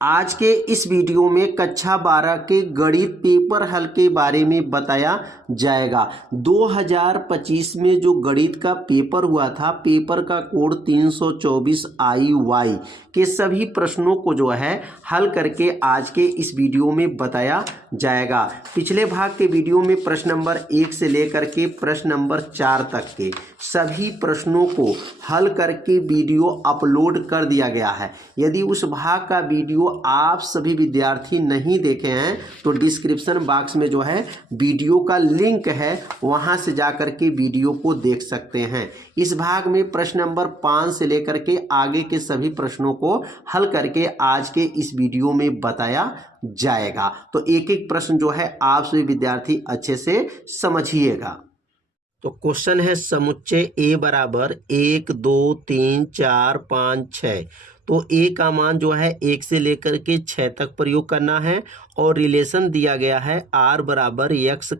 आज के इस वीडियो में कक्षा 12 के गणित पेपर हल के बारे में बताया जाएगा। 2025 में जो गणित का पेपर हुआ था, पेपर का कोड 324 IY के सभी प्रश्नों को जो है हल करके आज के इस वीडियो में बताया जाएगा। पिछले भाग के वीडियो में प्रश्न नंबर 1 से लेकर के प्रश्न नंबर 4 तक के सभी प्रश्नों को हल करके वीडियो अपलोड कर दिया गया है। यदि उस भाग का वीडियो आप सभी विद्यार्थी नहीं देखे हैं तो डिस्क्रिप्शन बॉक्स में जो है वीडियो का लिंक है, वहां से जाकर के वीडियो को देख सकते हैं। इस भाग में प्रश्न नंबर 5 से लेकर के आगे के सभी प्रश्नों को हल करके आज के इस वीडियो में बताया जाएगा। तो एक एक प्रश्न जो है आप सभी विद्यार्थी अच्छे से समझिएगा। तो क्वेश्चन है समुच्चय A बराबर 1 2 3 4 5 6। तो A का मान जो है 1 से लेकर के 6 तक प्रयोग करना है और रिलेशन दिया गया है R बराबर x,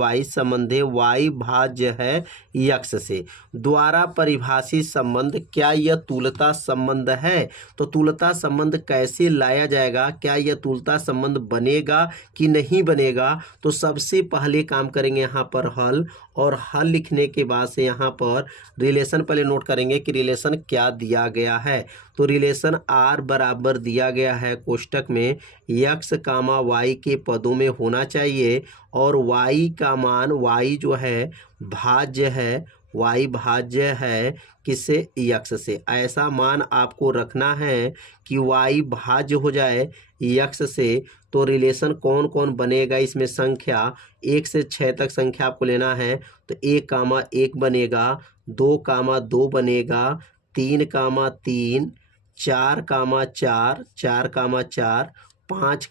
y संबंधे y भाज्य है x से द्वारा परिभाषित संबंध। क्या यह तुल्यता संबंध है? तो तुल्यता संबंध कैसे लाया जाएगा, क्या यह तुल्यता संबंध बनेगा कि नहीं बनेगा? तो सबसे पहले काम करेंगे यहाँ पर हल, और हल लिखने के बाद से यहाँ पर रिलेशन पहले नोट करेंगे कि रिलेशन क्या दिया गया है। तो रिलेशन R बराबर दिया गया है कोष्टक में x, y के पदों में होना चाहिए, और y का मान y जो है भाज्य है, y भाज्य है किससे? x से। ऐसा मान आपको रखना है कि y भाज्य हो जाए x से। तो रिलेशन कौन कौन बनेगा इसमें? संख्या 1 से 6 तक संख्या आपको लेना है। तो 1, 1 बनेगा, 2, 2 बनेगा, 3, 3, 4, 4, 4, 4, 5,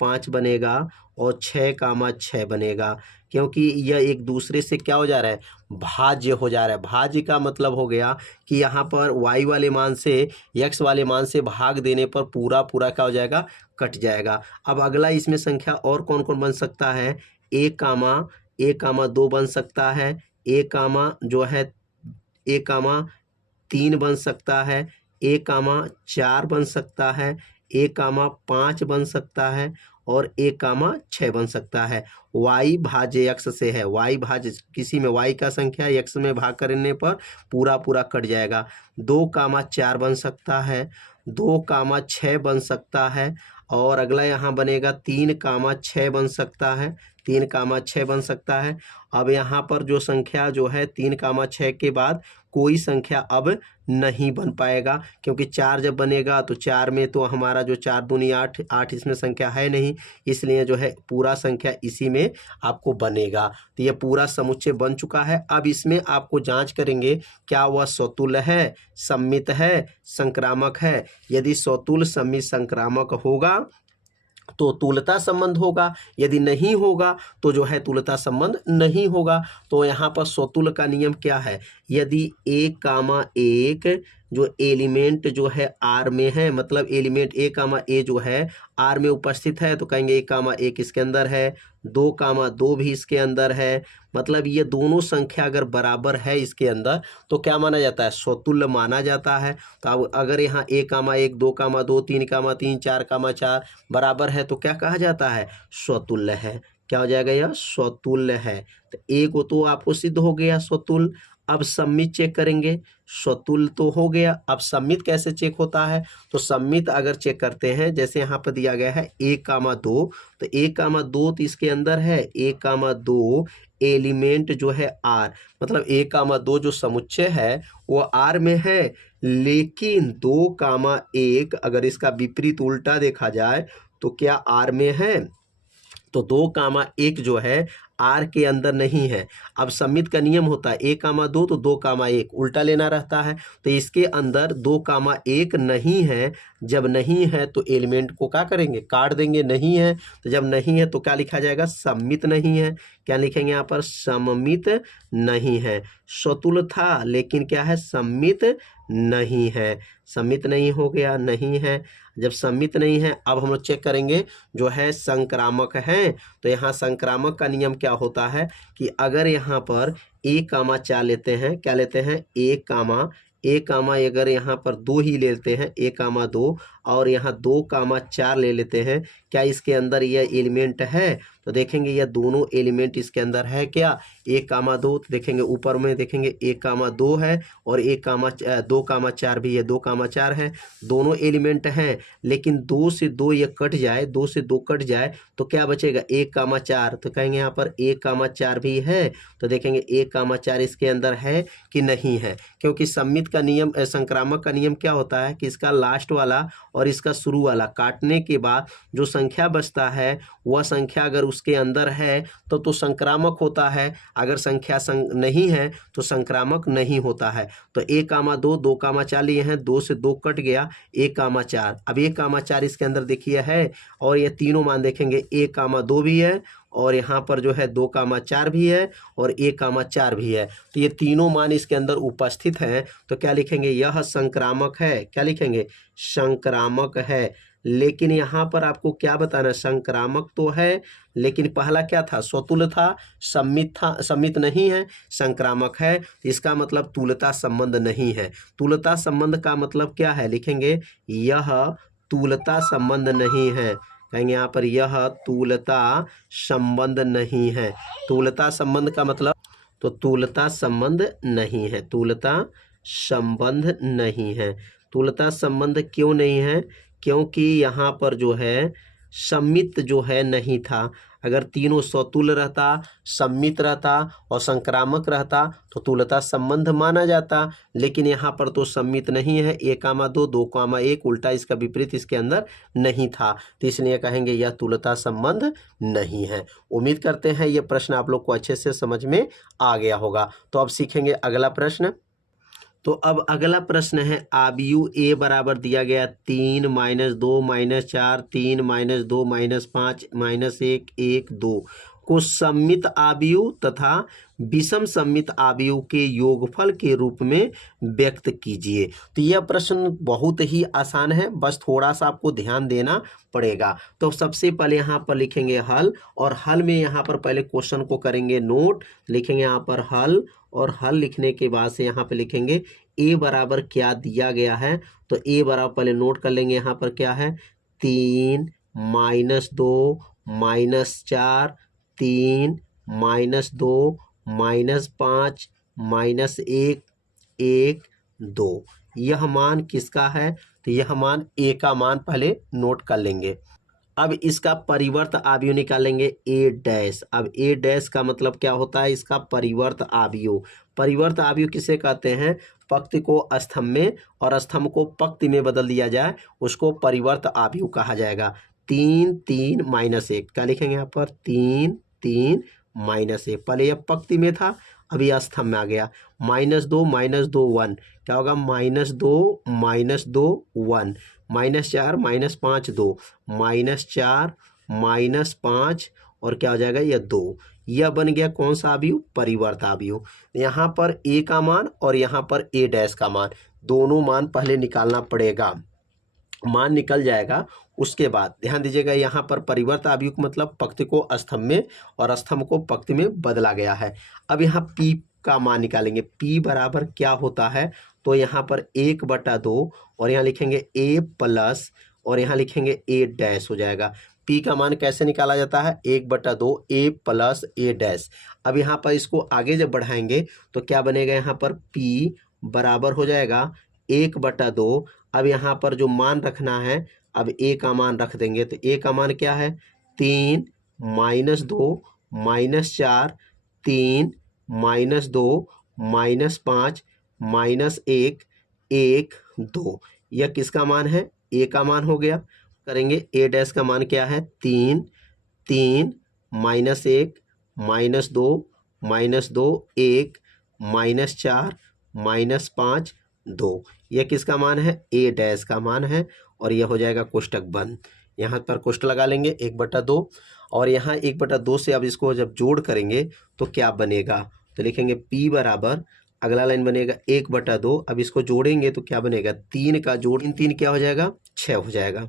5 बनेगा, और 6, 6 बनेगा, क्योंकि यह एक दूसरे से क्या हो जा रहा है? भाज्य हो जा रहा है। भाज्य का मतलब हो गया कि यहाँ पर y वाले मान से x वाले मान से भाग देने पर पूरा पूरा क्या हो जाएगा? कट जाएगा। अब अगला इसमें संख्या और कौन कौन बन सकता है? 1, 2 बन सकता है, 1, जो है 1, 3 बन सकता है, 1, 4 बन सकता है, 1, 5 बन सकता है, और 1, 6 बन सकता है। y भाज्य x से है, y भाज्य किसी में y का संख्या x में भाग करने पर पूरा पूरा कट जाएगा। 2, 4 बन सकता है, 2, 6 बन सकता है, और अगला यहाँ बनेगा 3, 6 बन सकता है, 3, 6 बन सकता है। अब यहाँ पर जो संख्या जो है 3, 6 के बाद कोई संख्या अब नहीं बन पाएगा, क्योंकि 4 जब बनेगा तो 4 में तो हमारा जो 4 दूनी 8, 8 इसमें संख्या है नहीं, इसलिए जो है पूरा संख्या इसी में आपको बनेगा। तो ये पूरा समुच्चय बन चुका है। अब इसमें आपको जांच करेंगे क्या वह स्वतुल्य है, सममित है, संक्रामक है। यदि स्वतुल्य, सममित, संक्रामक होगा तो तुल्यता संबंध होगा, यदि नहीं होगा तो जो है तुल्यता संबंध नहीं होगा। तो यहाँ पर स्वतुल्य का नियम क्या है? यदि 1, 1 जो एलिमेंट जो है R में है, मतलब एलिमेंट A, A जो है R में उपस्थित है, तो कहेंगे 1, 1 इसके अंदर है, 2, 2 भी इसके अंदर है, मतलब ये दोनों संख्या अगर बराबर है इसके अंदर तो क्या माना जाता है? स्वतुल्य माना जाता है। तो अब अगर यहाँ 1, 1, 2, 2, 3, 3, 4, 4 बराबर है तो क्या कहा जाता है? स्वतुल्य है। क्या हो जाएगा? यह स्वतुल्य है। तो एक तो आपको सिद्ध हो गया स्वतुल्य। अब सममित चेक करेंगे। स्वतुल्य तो हो गया, अब सममित कैसे चेक होता है? तो सममित अगर चेक करते हैं, जैसे यहाँ पर दिया गया है 1, 2, तो 1, 2 तो इसके अंदर है, 1, 2 एलिमेंट जो है R, मतलब 1, 2 जो समुच्चय है वो R में है, लेकिन 2, 1 अगर इसका विपरीत उल्टा देखा जाए तो क्या R में है? तो 2, 1 जो है R के अंदर नहीं है। अब सममित का नियम होता है 1, 2 तो 2, 1 उल्टा लेना रहता है। तो इसके अंदर 2, 1 नहीं है। जब नहीं है तो एलिमेंट को क्या करेंगे? काट देंगे। नहीं है तो जब नहीं है तो क्या लिखा जाएगा? सममित नहीं है। क्या लिखेंगे यहाँ पर? सममित नहीं है। स्वतुल्य था लेकिन क्या है? सममित नहीं है। सममित नहीं हो गया, नहीं है। जब सममित नहीं है, अब हम लोग चेक करेंगे जो है संक्रामक है। तो यहाँ संक्रामक का नियम क्या होता है कि अगर यहाँ पर 1, 4 लेते हैं, क्या लेते हैं? 1, अगर यहाँ पर 2 ही लेते हैं, 1, 2, और यहाँ 2,4 ले लेते हैं। क्या इसके अंदर यह एलिमेंट है? तो देखेंगे यह दोनों एलिमेंट इसके अंदर है क्या? 1,2 तो देखेंगे ऊपर में देखेंगे 1,2 है और 2,4 भी है, 2,4 है, दोनों एलिमेंट हैं। लेकिन 2 से 2 ये कट जाए, 2 से 2 कट जाए तो क्या बचेगा? 1,4। तो कहेंगे यहाँ पर 1,4 भी है। तो देखेंगे 1,4 इसके अंदर है कि नहीं है, क्योंकि सममित का नियम संक्रामक का नियम क्या होता है कि इसका लास्ट वाला और इसका शुरू वाला काटने के बाद जो संख्या बचता है वह संख्या अगर उसके अंदर है तो संक्रामक होता है, अगर संख्या नहीं है तो संक्रामक नहीं होता है। तो 1,2 2,4 लिए हैं, 2 से 2 कट गया, 1,4। अब 1,4 इसके अंदर देखिए है और ये तीनों मान देखेंगे 1,2 भी है और यहाँ पर जो है 2,4 भी है और 1,4 भी है। तो ये तीनों मान इसके अंदर उपस्थित हैं। तो क्या लिखेंगे? यह संक्रामक है। क्या लिखेंगे? संक्रामक है। लेकिन यहाँ पर आपको क्या बताना? संक्रामक तो है लेकिन पहला क्या था? स्वतुल्य था, सम्मित था, सम्मित नहीं है, संक्रामक है। इसका मतलब तुल्यता संबंध नहीं है। तुल्यता संबंध का मतलब क्या है? लिखेंगे यह तुल्यता संबंध नहीं है। कहेंगे यहाँ पर यह तुल्यता संबंध नहीं है। तुल्यता संबंध का मतलब तो तुल्यता संबंध नहीं है, तुल्यता संबंध नहीं है। तुल्यता संबंध क्यों नहीं है? क्योंकि यहाँ पर जो है सम्मित जो है नहीं था। अगर तीनों स्वतुल्य रहता, सम्मित रहता और संक्रामक रहता तो तुल्यता संबंध माना जाता। लेकिन यहाँ पर तो सम्मित नहीं है, 1,2 2,1 उल्टा इसका विपरीत इसके अंदर नहीं था, तो इसलिए कहेंगे यह तुल्यता संबंध नहीं है। उम्मीद करते हैं ये प्रश्न आप लोग को अच्छे से समझ में आ गया होगा। तो अब सीखेंगे अगला प्रश्न। तो अब अगला प्रश्न है, आबयु ए बराबर दिया गया 3 -2 -4 3 -2 -5 -1 1 2 को सम्मित आबयु तथा विषम सम्मित आबयु के योगफल के रूप में व्यक्त कीजिए। तो यह प्रश्न बहुत ही आसान है, बस थोड़ा सा आपको ध्यान देना पड़ेगा। तो सबसे पहले यहाँ पर लिखेंगे हल, और हल में यहाँ पर पहले क्वेश्चन को करेंगे नोट। लिखेंगे यहाँ पर हल, और हल लिखने के बाद से यहाँ पे लिखेंगे ए बराबर क्या दिया गया है। तो ए बराबर पहले नोट कर लेंगे, यहाँ पर क्या है? 3 -2 -4 3 -2 -5 -1 1 2। यह मान किसका है? तो यह मान ए का मान पहले नोट कर लेंगे। अब इसका परिवर्त आव्यूह निकालेंगे ए डैश। अब ए डैश का मतलब क्या होता है? इसका परिवर्त आव्यूह। परिवर्त आव्यूह किसे कहते हैं? पंक्ति को स्तंभ में और स्तंभ को पंक्ति में बदल दिया जाए उसको परिवर्त आव्यूह कहा जाएगा। 3 3 -1 क्या लिखेंगे यहाँ पर? 3 3 -1। पहले यह पंक्ति में था, अभी यह स्तंभ में आ गया। -2 -2 1 क्या होगा? -2 -2 1 -4 -5 2 -4 -5 और क्या हो जाएगा? यह 2। यह बन गया कौन सा आव्यूह? परिवर्त आव्यूह। यहाँ पर ए का मान और यहाँ पर ए डैश का मान, दोनों मान पहले निकालना पड़ेगा। मान निकल जाएगा उसके बाद ध्यान दीजिएगा, यहाँ पर परिवर्त आव्यूह मतलब पंक्ति को स्तंभ में और स्तंभ को पंक्ति में बदला गया है। अब यहाँ पी का मान निकालेंगे। पी बराबर क्या होता है? तो यहाँ पर 1/2 और यहाँ लिखेंगे ए प्लस और यहाँ लिखेंगे ए डैश हो जाएगा। पी का मान कैसे निकाला जाता है? 1/2 ए प्लस ए डैश। अब यहाँ पर इसको आगे जब बढ़ाएंगे तो क्या बनेगा? यहाँ पर पी बराबर हो जाएगा 1/2। अब यहाँ पर जो मान रखना है, अब ए का मान रख देंगे। तो ए का मान क्या है? 3 -2 -4 3 -2 -5 -1 1 2। यह किसका मान है? ए का मान हो गया। करेंगे ए डैश का मान क्या है? 3 3 -1 -2 -2 1 -4 -5 2। यह किसका मान है? ए डैश का मान है और यह हो जाएगा कोष्टक बंद। यहाँ पर कोष्टक लगा लेंगे 1/2 और यहाँ 1/2 से अब इसको जब जोड़ करेंगे तो क्या बनेगा? तो लिखेंगे P बराबर, अगला लाइन बनेगा 1/2। अब इसको जोड़ेंगे तो क्या बनेगा? 3 का जोड़ 3 क्या हो जाएगा? 6 हो जाएगा।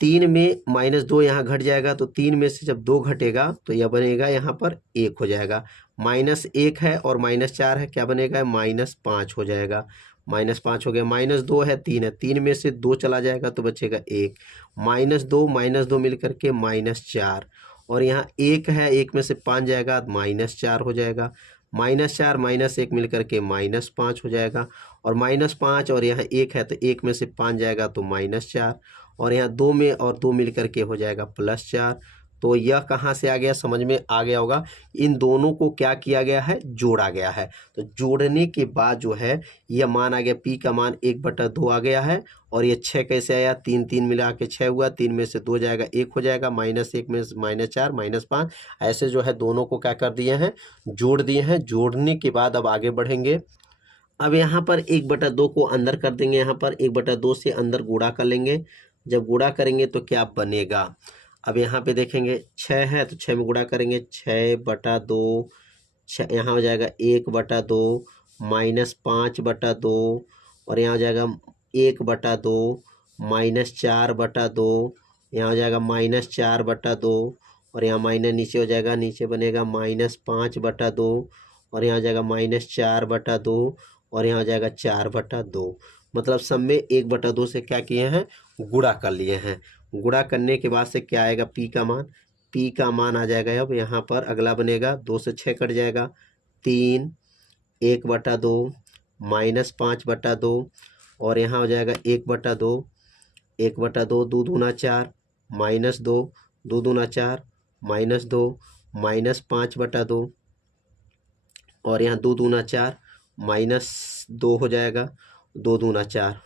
3 में -2 यहाँ घट जाएगा तो 3 में से जब 2 घटेगा तो यह बनेगा यहाँ पर 1 हो जाएगा। -1 है और -4 है, क्या बनेगा? -5 हो जाएगा। -5 हो गया, -2 है, 3 है, 3 में से 2 चला जाएगा तो बचेगा 1, -2 मिल करके -4, और यहाँ 1 है, 1 में से 5 जाएगा -4 हो जाएगा, -4 -1 मिल करके -5 हो जाएगा, और -5 और यहाँ 1 है तो 1 में से 5 जाएगा तो -4, और यहाँ 2 में और 2 मिल करके हो जाएगा +4। तो यह कहाँ से आ गया, समझ में आ गया होगा। इन दोनों को क्या किया गया है, जोड़ा गया है। तो जोड़ने के बाद जो है यह मान आ गया, पी का मान 1/2 आ गया है, और ये 6 कैसे आया, 3 3 मिला के 6 हुआ, 3 में से 2 जाएगा 1 हो जाएगा, -1 में -4 -5, ऐसे जो है दोनों को क्या कर दिए हैं, जोड़ दिए हैं। जोड़ने के बाद अब आगे बढ़ेंगे। अब यहाँ पर 1/2 को अंदर कर देंगे, यहाँ पर 1/2 से अंदर गुणा कर लेंगे। जब गुणा करेंगे तो क्या बनेगा, अब यहाँ पे देखेंगे 6 है तो 6 में गुणा करेंगे, 6/2, 6 यहाँ हो जाएगा 1/2 -5/2, और यहाँ हो जाएगा 1/2 -4/2, यहाँ हो जाएगा -4/2, और यहाँ माइनस नीचे हो जाएगा, नीचे बनेगा -5/2, और यहाँ हो जाएगा -4/2, और यहाँ हो जाएगा 4/2। मतलब सब में 1/2 से क्या किए हैं, गुणा कर लिए हैं। गुणा करने के बाद से क्या आएगा, पी का मान, पी का मान आ जाएगा। अब यहाँ पर अगला बनेगा, 2 से 6 कट जाएगा, 3 1/2 -5/2, और यहाँ हो जाएगा 1/2, 1/2 2 दूना 4 -2 2 दूना 4 -2 -5/2, और यहाँ 2 दूना 4 -2 हो जाएगा, 2 दूना 4।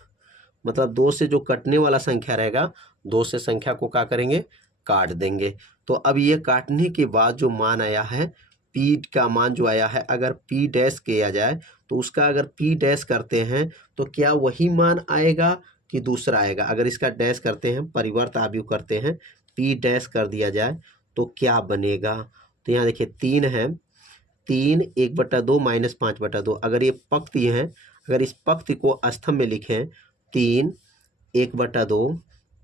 मतलब 2 से जो कटने वाला संख्या रहेगा, 2 से संख्या को क्या करेंगे, काट देंगे। तो अब ये काटने के बाद जो मान आया है, पी का मान जो आया है, अगर पी डैश किया जाए तो उसका अगर पी डैश करते हैं तो क्या वही मान आएगा कि दूसरा आएगा। अगर इसका डैश करते हैं, परिवर्त आव्यूह करते हैं, पी डैश कर दिया जाए तो क्या बनेगा। तो यहाँ देखिए 3 है, 3 1/2 -5/2। अगर ये पंक्ति है, अगर इस पंक्ति को स्तंभ में लिखें, 3 1/2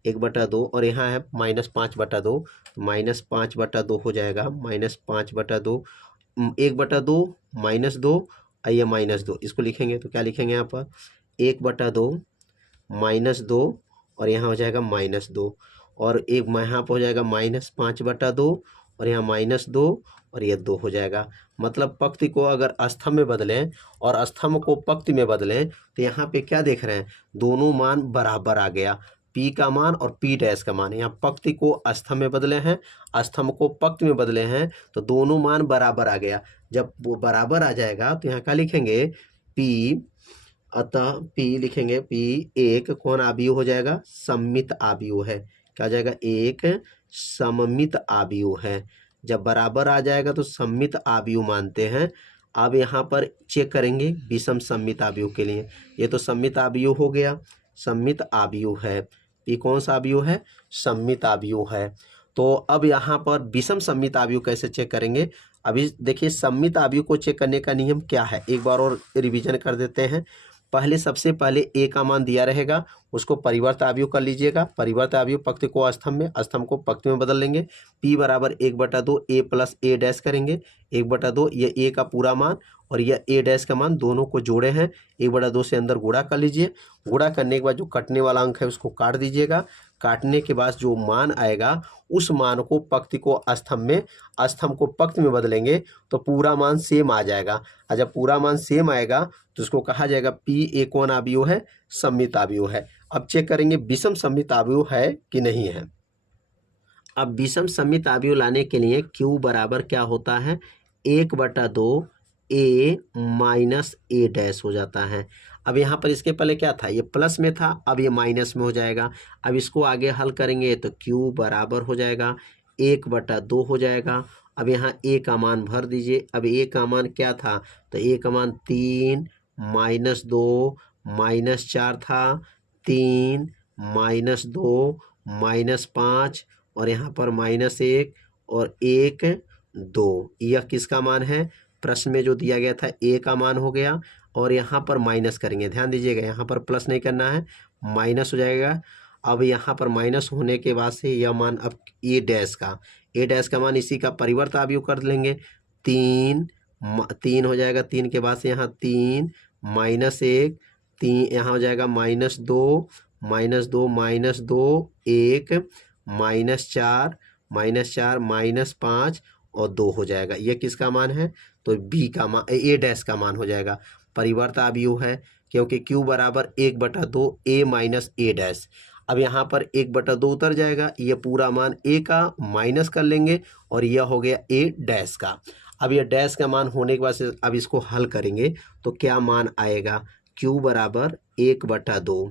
1/2, और यहाँ है -5/2, -5/2 हो जाएगा, -5/2 1/2 -2, और ये -2, इसको लिखेंगे तो क्या लिखेंगे यहाँ पर 1/2 -2, और यहाँ हो जाएगा -2, और एक यहाँ पर हो जाएगा -5/2, और यहाँ -2, और ये 2 हो जाएगा। मतलब पंक्ति को अगर स्तंभ में बदलें और स्तंभ को पंक्ति में बदलें तो यहाँ पे क्या देख रहे हैं, दोनों मान बराबर आ गया, पी का मान और पी डैश का मान। यहाँ पंक्ति को स्तंभ में बदले हैं, स्तंभ को पंक्ति में बदले हैं, तो दोनों मान बराबर आ गया। जब वो बराबर आ जाएगा तो यहाँ क्या लिखेंगे, पी, अतः पी लिखेंगे, पी एक कौन आव्यूह हो जाएगा, सममित आव्यूह है। क्या हो जाएगा, एक सममित आव्यूह है। जब बराबर आ जाएगा तो सममित आव्यूह मानते हैं। अब यहाँ पर चेक करेंगे विषम सममित आव्यूह के लिए। ये तो सममित आव्यूह हो गया, सममित आव्यूह है। ये कौन सा आव्यूह है, सममित आव्यूह है। तो अब यहाँ पर विषम सममित आव्यूह कैसे चेक करेंगे। अभी देखिए सममित आव्यूह को चेक करने का नियम क्या है, एक बार और रिवीजन कर देते हैं। पहले सबसे पहले ए का मान दिया रहेगा, उसको परिवर्त आव्यूह कर लीजिएगा। परिवर्त आव्यूह पंक्ति को स्तंभ में, स्तंभ को पंक्ति में बदल लेंगे। p बराबर 1/2 a प्लस a डैश करेंगे, 1/2 ये a का पूरा मान और यह a डैश का मान, दोनों को जोड़े हैं, 1/2 से अंदर गुणा कर लीजिए। गुणा करने के बाद जो कटने वाला अंक है उसको काट दीजिएगा। काटने के बाद जो मान आएगा उस मान को पंक्ति को स्तंभ में, स्तंभ को पंक्ति में बदलेंगे तो पूरा मान सेम आ जाएगा। और जब पूरा मान सेम आएगा तो उसको कहा जाएगा पी एक कौन आव्यूह है, सममित आव्यूह है। अब चेक करेंगे विषम सममित आव्यूह है कि नहीं है। अब विषम सममित आव्यूह लाने के लिए Q बराबर क्या होता है, 1/2 a माइनस a डैश हो जाता है। अब यहाँ पर इसके पहले क्या था, ये प्लस में था, अब ये माइनस में हो जाएगा। अब इसको आगे हल करेंगे तो Q बराबर हो जाएगा 1/2 हो जाएगा। अब यहाँ a का मान भर दीजिए। अब a का मान क्या था, तो a का मान 3 -2 -4 था, 3 -2 -5 और यहाँ पर -1 और 1 2। यह किसका मान है, प्रश्न में जो दिया गया था a का मान हो गया। और यहाँ पर माइनस करेंगे, ध्यान दीजिएगा यहाँ पर प्लस नहीं करना है, माइनस हो जाएगा। अब यहाँ पर माइनस होने के बाद से यह मान अब a डैश का मान इसी का परिवर्त आव्यूह कर लेंगे। 3 हो जाएगा, 3 के बाद से यहाँ 3 -1 तीन, यहाँ हो जाएगा -2 -2 -2 1 -4 -5 और 2 हो जाएगा। ये किसका मान है? तो बी का मान, ए डैश का मान हो जाएगा। परिवर्त अवयव है क्योंकि q बराबर 1/2 a माइनस ए डैश। अब यहाँ पर 1/2 उतर जाएगा, ये पूरा मान a का माइनस कर लेंगे और यह हो गया a डैश का। अब यह डैश का मान होने के बाद से अब इसको हल करेंगे तो क्या मान आएगा? q बराबर 1/2।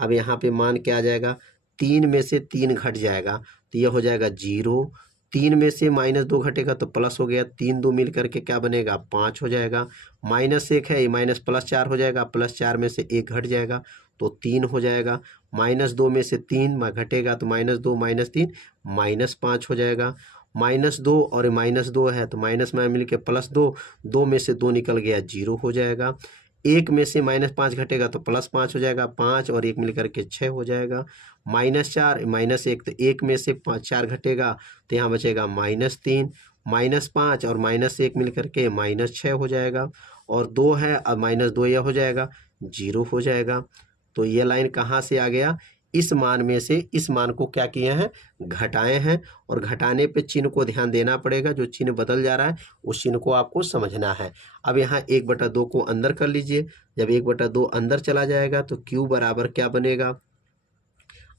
अब यहाँ पे मान क्या आ जाएगा? 3 में से 3 घट जाएगा तो यह हो जाएगा 0। 3 में से -2 घटेगा तो प्लस हो गया, 3 2 मिल करके क्या बनेगा? 5 हो जाएगा। -1 है, माइनस +4 हो जाएगा, +4 में से 1 घट जाएगा तो 3 हो जाएगा। -2 में से 3 घटेगा तो -2 -3 -5 हो जाएगा। -2 और -2 है तो माइनस में मिल के +2, 2 में से 2 निकल गया 0 हो जाएगा। 1 में से -5 घटेगा तो +5 हो जाएगा, 5 और 1 मिल करके 6 हो जाएगा। -4 -1 तो 1 में से 4 घटेगा तो यहाँ बचेगा -3, -5 और -1 मिल करके -6 हो जाएगा और 2 है, अब -2 यह हो जाएगा 0 हो जाएगा। तो ये लाइन कहाँ से आ गया? इस मान में से इस मान को क्या किए हैं? घटाए हैं। और घटाने पे चिन्ह को ध्यान देना पड़ेगा, जो चिन्ह बदल जा रहा है उस चिन्ह को आपको समझना है। अब यहाँ 1/2 को अंदर कर लीजिए, जब 1/2 अंदर चला जाएगा तो q बराबर क्या बनेगा?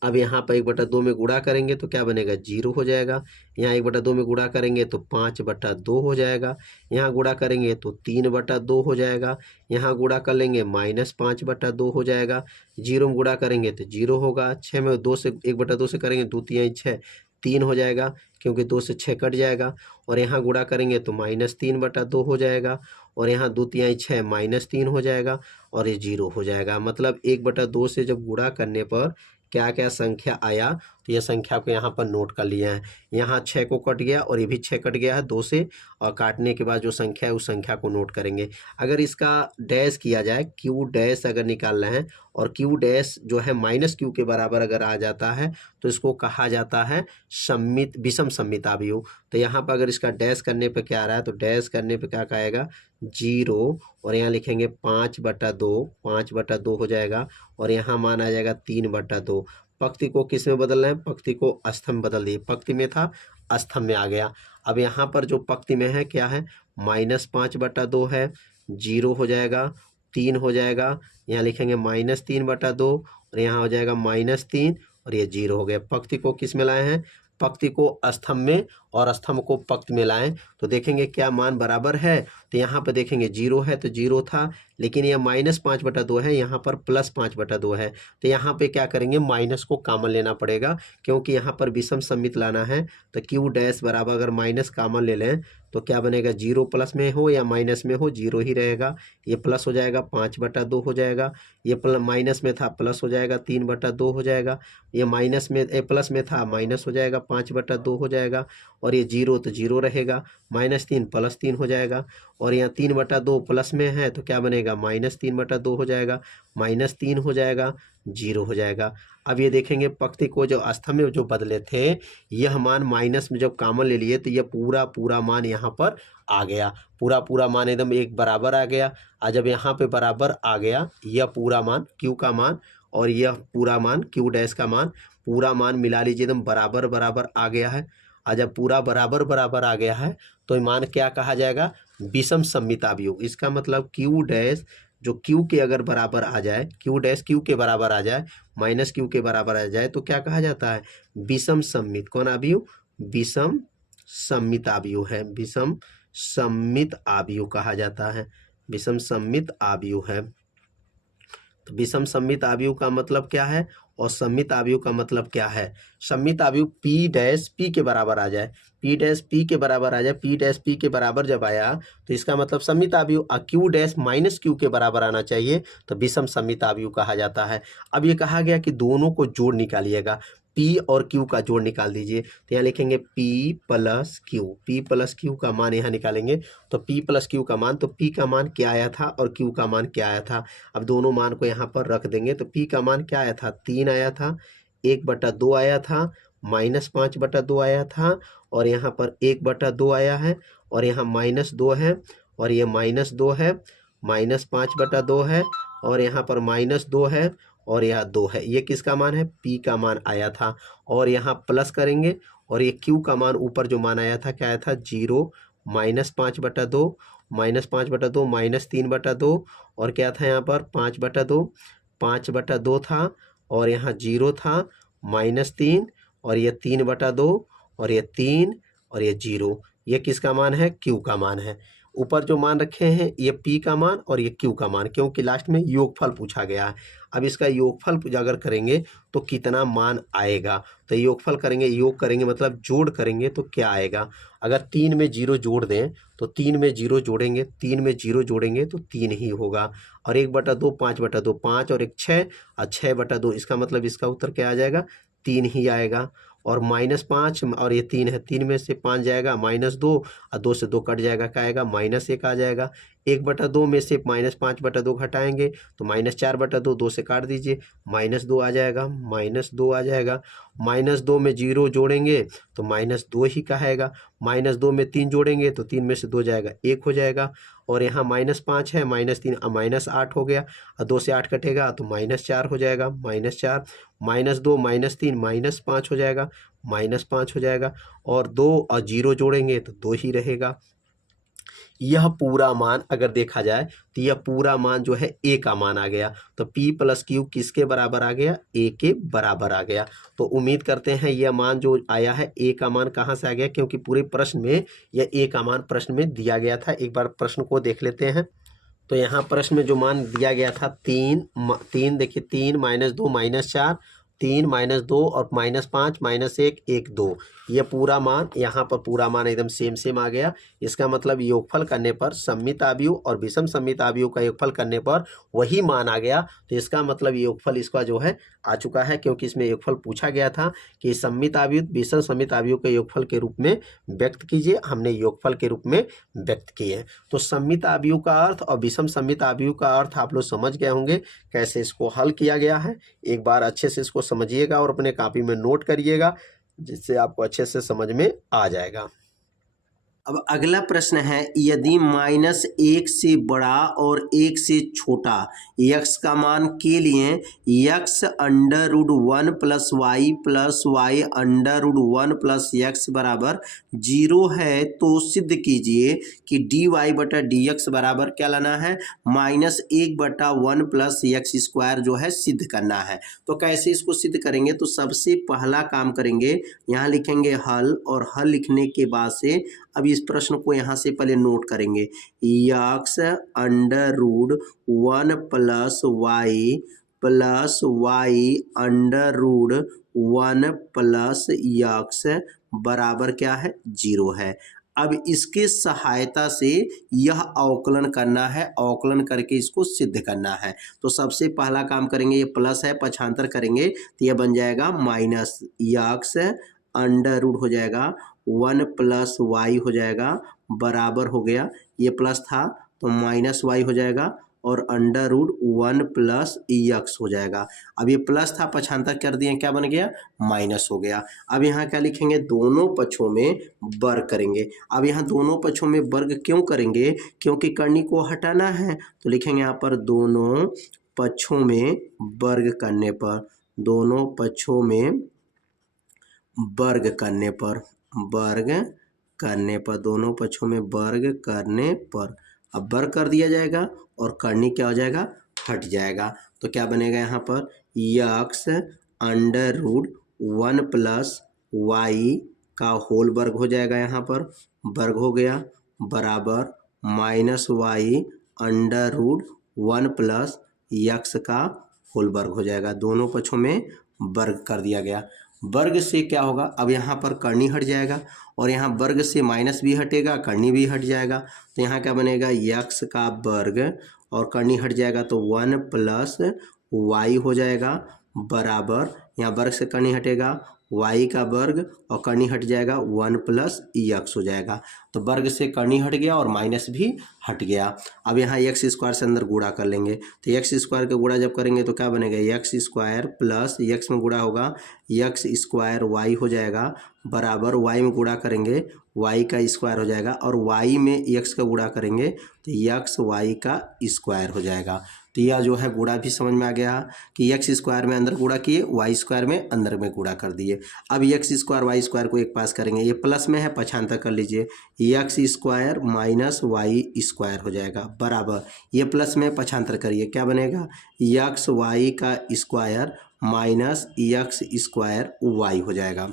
अब यहाँ पर 1/2 में गुणा करेंगे तो क्या बनेगा? 0 हो जाएगा। यहाँ 1/2 में गुणा करेंगे तो 5/2 हो जाएगा। यहाँ गुणा करेंगे तो 3/2 हो जाएगा। यहाँ गुणा कर लेंगे -5/2 हो जाएगा। 0 में गुणा करेंगे तो 0 होगा। 6 में 2 से 1/2 से करेंगे 2 3 6 3 हो जाएगा क्योंकि 2 से 6 कट जाएगा। और यहाँ गुणा करेंगे तो -3/2 हो जाएगा और यहाँ 2 3 6 -3 हो जाएगा और ये 0 हो जाएगा। मतलब 1/2 से जब गुणा करने पर क्या क्या संख्या आया तो यह संख्या को यहाँ पर नोट कर लिया है। यहाँ 6 को कट गया और ये भी 6 कट गया है 2 से, और काटने के बाद जो संख्या है उस संख्या को नोट करेंगे। अगर इसका डैश किया जाए, क्यू डैश अगर निकालना है और क्यू डैश जो है -q के बराबर अगर आ जाता है तो इसको कहा जाता है सम्मित विषम सम्मित अवयव। तो यहाँ पर अगर इसका डैश करने पर क्या आ रहा है तो डैश करने पर क्या कहेगा? 0 और यहाँ लिखेंगे 5/2, 5/2 हो जाएगा और यहाँ मान आ जाएगा 3/2। पंक्ति को किस में बदलना है? पंक्ति को स्तंभ बदल दिए, पंक्ति में था स्तंभ में आ गया। अब यहाँ पर जो पंक्ति में है क्या है? -5/2 है, 0 हो जाएगा, 3 हो जाएगा, यहाँ लिखेंगे -3/2 और यहाँ हो जाएगा -3 और ये 0 हो गया। पंक्ति को किस में लाए हैं? पंक्ति को स्तंभ में और स्तंभ को पंक्ति में लाएं तो देखेंगे क्या मान बराबर है। तो यहाँ पर देखेंगे 0 है तो 0 था, लेकिन यह -5/2 है, यहाँ पर +5/2 है। तो यहाँ पे क्या करेंगे? माइनस को कॉमन लेना पड़ेगा क्योंकि यहाँ पर विषम सम्मित लाना है। तो q डैश बराबर अगर माइनस कॉमन ले लें तो क्या बनेगा? 0 प्लस में हो या माइनस में हो 0 ही रहेगा। ये प्लस हो जाएगा 5/2 हो जाएगा, ये माइनस में था प्लस हो जाएगा 3/2 हो जाएगा, ये माइनस में प्लस में था माइनस हो जाएगा 5/2 हो जाएगा और ये 0 तो 0 रहेगा, -3 +3 हो जाएगा और यहाँ 3/2 प्लस में है तो क्या बनेगा? -3/2 हो जाएगा, -3 हो जाएगा, 0 हो जाएगा। अब ये देखेंगे पंक्ति को जो स्तंभ में जो बदले थे यह मान माइनस में जब कॉमन ले लिए तो यह पूरा मान यहाँ पर आ गया, पूरा मान एकदम एक बराबर आ गया। और जब यहाँ पे बराबर आ गया यह पूरा मान q का मान और यह पूरा मान q डैश का मान, पूरा मान मिला लीजिए एकदम बराबर आ गया है। और जब पूरा बराबर आ गया है तो ये मान क्या कहा जाएगा? विषम सम्मित अवयव। इसका मतलब q डैश जो q के अगर बराबर आ जाए, q डैश q के बराबर आ जाए, -q के बराबर आ जाए तो क्या कहा जाता है? विषम सम्मित। कौन अवयव? विषम सम्मित अवयव है, विषम सम्मित अवयव कहा जाता है, विषम सम्मित अवयव है। तो विषम सम्मित अवयव का मतलब क्या है और सम्मित अवयव का मतलब क्या है? सम्मित अवयव p डैश p के बराबर आ जाए, p डैश p के बराबर आ जाए, p डैश p के बराबर जब आया तो इसका मतलब सम्मित अवयव। q डैश -q के बराबर आना चाहिए तो विषम सम्मित अवयव कहा जाता है। अब ये कहा गया कि दोनों को जोड़ निकालिएगा, p और q का जोड़ निकाल दीजिए। तो यहाँ लिखेंगे p प्लस q का मान यहाँ निकालेंगे तो p प्लस q का मान, तो p का मान क्या आया था और q का मान क्या आया था। अब दोनों मान को यहाँ पर रख देंगे तो p का मान क्या आया था? 3 आया था, 1/2 आया था, -5/2 आया था और यहाँ पर 1/2 आया है और यहाँ -2 है और ये -2 है, -5/2 है और यहाँ पर -2 है और यह 2 है। ये किसका मान है? P का मान आया था। और यहाँ प्लस करेंगे और ये Q का मान ऊपर जो मान आया था क्या आया था? 0 -5/2 -5/2 -3/2 और क्या था यहाँ पर? 5/2 5/2 था और यहाँ 0 था -3 और ये 3/2 और ये 3 और ये 0। ये किसका मान है? Q का मान है। ऊपर जो मान रखे हैं ये P का मान और ये Q का मान, क्योंकि लास्ट में योगफल पूछा गया है। अब इसका योगफल अगर करेंगे तो कितना मान आएगा? तो योगफल करेंगे, योग करेंगे मतलब जोड़ करेंगे तो क्या आएगा? अगर 3 में 0 जोड़ दें तो 3 में 0 जोड़ेंगे, 3 में 0 जोड़ेंगे तो 3 ही होगा। और 1/2 5/2 5 और 1 6 और 6/2, इसका मतलब इसका उत्तर क्या आ जाएगा? 3 ही आएगा। और -5 और ये 3 है, 3 में से 5 जाएगा -2 और 2 से 2 कट जाएगा, क्या आएगा? -1 आ जाएगा। 1/2 में से -5/2 घटाएंगे तो -4/2, 2 से काट दीजिए, -2 आ जाएगा, -2 आ जाएगा। -2 में 0 जोड़ेंगे तो -2 ही कहेगा। -2 में 3 जोड़ेंगे तो 3 में से 2 जाएगा, 1 हो जाएगा। और यहाँ -5 है, -3 -8 हो गया और 2 से 8 कटेगा तो -4 हो जाएगा, -4 -2 -3 -5 हो जाएगा, -5 हो जाएगा। और 2 और 0 जोड़ेंगे तो 2 ही रहेगा। यह पूरा मान अगर देखा जाए तो यह पूरा मान जो है A का मान आ गया। तो P + Q किसके बराबर आ गया? A के बराबर आ गया। तो उम्मीद करते हैं यह मान जो आया है A का मान कहाँ से आ गया, क्योंकि पूरे प्रश्न में यह A का मान प्रश्न में दिया गया था। एक बार प्रश्न को देख लेते हैं। तो यहाँ प्रश्न में जो मान दिया गया था 3 देखिए, 3 -2 -4 3 -2 और -5 -1 1 2, ये पूरा मान, यहाँ पर पूरा मान एकदम सेम आ गया। इसका मतलब योगफल करने पर सममित अवयव और विषम सममित अवयव का योगफल करने पर वही मान आ गया। तो इसका मतलब योगफल इसका जो है आ चुका है, क्योंकि इसमें योगफल पूछा गया था कि सममित अवयव विषम सममित अवयव के योगफल के रूप में व्यक्त कीजिए। हमने योगफल के रूप में व्यक्त किए। तो सममित अवयव का अर्थ और विषम सममित अवयव का अर्थ आप लोग समझ गए होंगे कैसे इसको हल किया गया है। एक बार अच्छे से इसको समझिएगा और अपने कॉपी में नोट करिएगा, जिससे आपको अच्छे से समझ में आ जाएगा। अब अगला प्रश्न है, यदि -1 से बड़ा और 1 से छोटा x का मान के लिए x √1 + y + y √1 + x बराबर 0 है, तो सिद्ध कीजिए कि dy/dx बराबर क्या लाना है? -1/1 + x² जो है सिद्ध करना है। तो कैसे इसको सिद्ध करेंगे? तो सबसे पहला काम करेंगे, यहाँ लिखेंगे हल, और हल लिखने के बाद से अब इस प्रश्न को यहाँ से पहले नोट करेंगे। x √1 + y +y √1 + x बराबर क्या है? 0 है। अब इसके सहायता से यह अवकलन करना है, अवकलन करके इसको सिद्ध करना है। तो सबसे पहला काम करेंगे, ये प्लस है, पक्षांतर करेंगे तो यह बन जाएगा माइनस, x √ हो जाएगा 1 + y हो जाएगा, बराबर हो गया, ये प्लस था तो -y हो जाएगा और √1 + x हो जाएगा। अब ये प्लस था, पक्षांतर कर दिए, क्या बन गया? माइनस हो गया। अब यहाँ क्या लिखेंगे? दोनों पक्षों में वर्ग करेंगे। अब यहाँ दोनों पक्षों में वर्ग क्यों करेंगे? क्योंकि कर्णी को हटाना है। तो लिखेंगे यहाँ पर दोनों पक्षों में वर्ग करने पर, दोनों पक्षों में वर्ग करने पर, दोनों पक्षों में वर्ग करने पर अब वर्ग कर दिया जाएगा और कर्णी क्या हो जाएगा? हट जाएगा। तो क्या बनेगा यहाँ पर? x √1 + y का होल वर्ग हो जाएगा, यहाँ पर वर्ग हो गया, बराबर -y √1 + x का होल वर्ग हो जाएगा। दोनों पक्षों में वर्ग कर दिया गया। वर्ग से क्या होगा? अब यहाँ पर कर्णी हट जाएगा और यहाँ वर्ग से माइनस भी हटेगा, कर्णी भी हट जाएगा। तो यहाँ क्या बनेगा? x का वर्ग और कर्णी हट जाएगा तो 1 + y हो जाएगा, बराबर, यहाँ वर्ग से कर्णी हटेगा, y का वर्ग और कर्णी हट जाएगा, 1 + x हो जाएगा। तो वर्ग से कर्णी हट गया और माइनस भी हट गया। अब यहाँ x² से अंदर गुणा कर लेंगे। तो x² का गुणा जब करेंगे तो क्या बनेगा? x² + x में गुणा होगा, x² y हो जाएगा, बराबर y में गुणा करेंगे y का स्क्वायर हो जाएगा और y में x का गुणा करेंगे तो x y का स्क्वायर हो जाएगा। तो यह जो है गुणा भी समझ में आ गया कि एक्स स्क्वायर में अंदर गुणा किए, वाई स्क्वायर में अंदर में गुणा कर दिए। अब एक्स स्क्वायर वाई स्क्वायर को एक पास करेंगे, ये प्लस में है, पक्षांतर कर लीजिए, x square minus y square हो जाएगा बराबर, ये प्लस में पक्षांतर करिए, क्या बनेगा, एक्स वाई का square minus x square y हो जाएगा।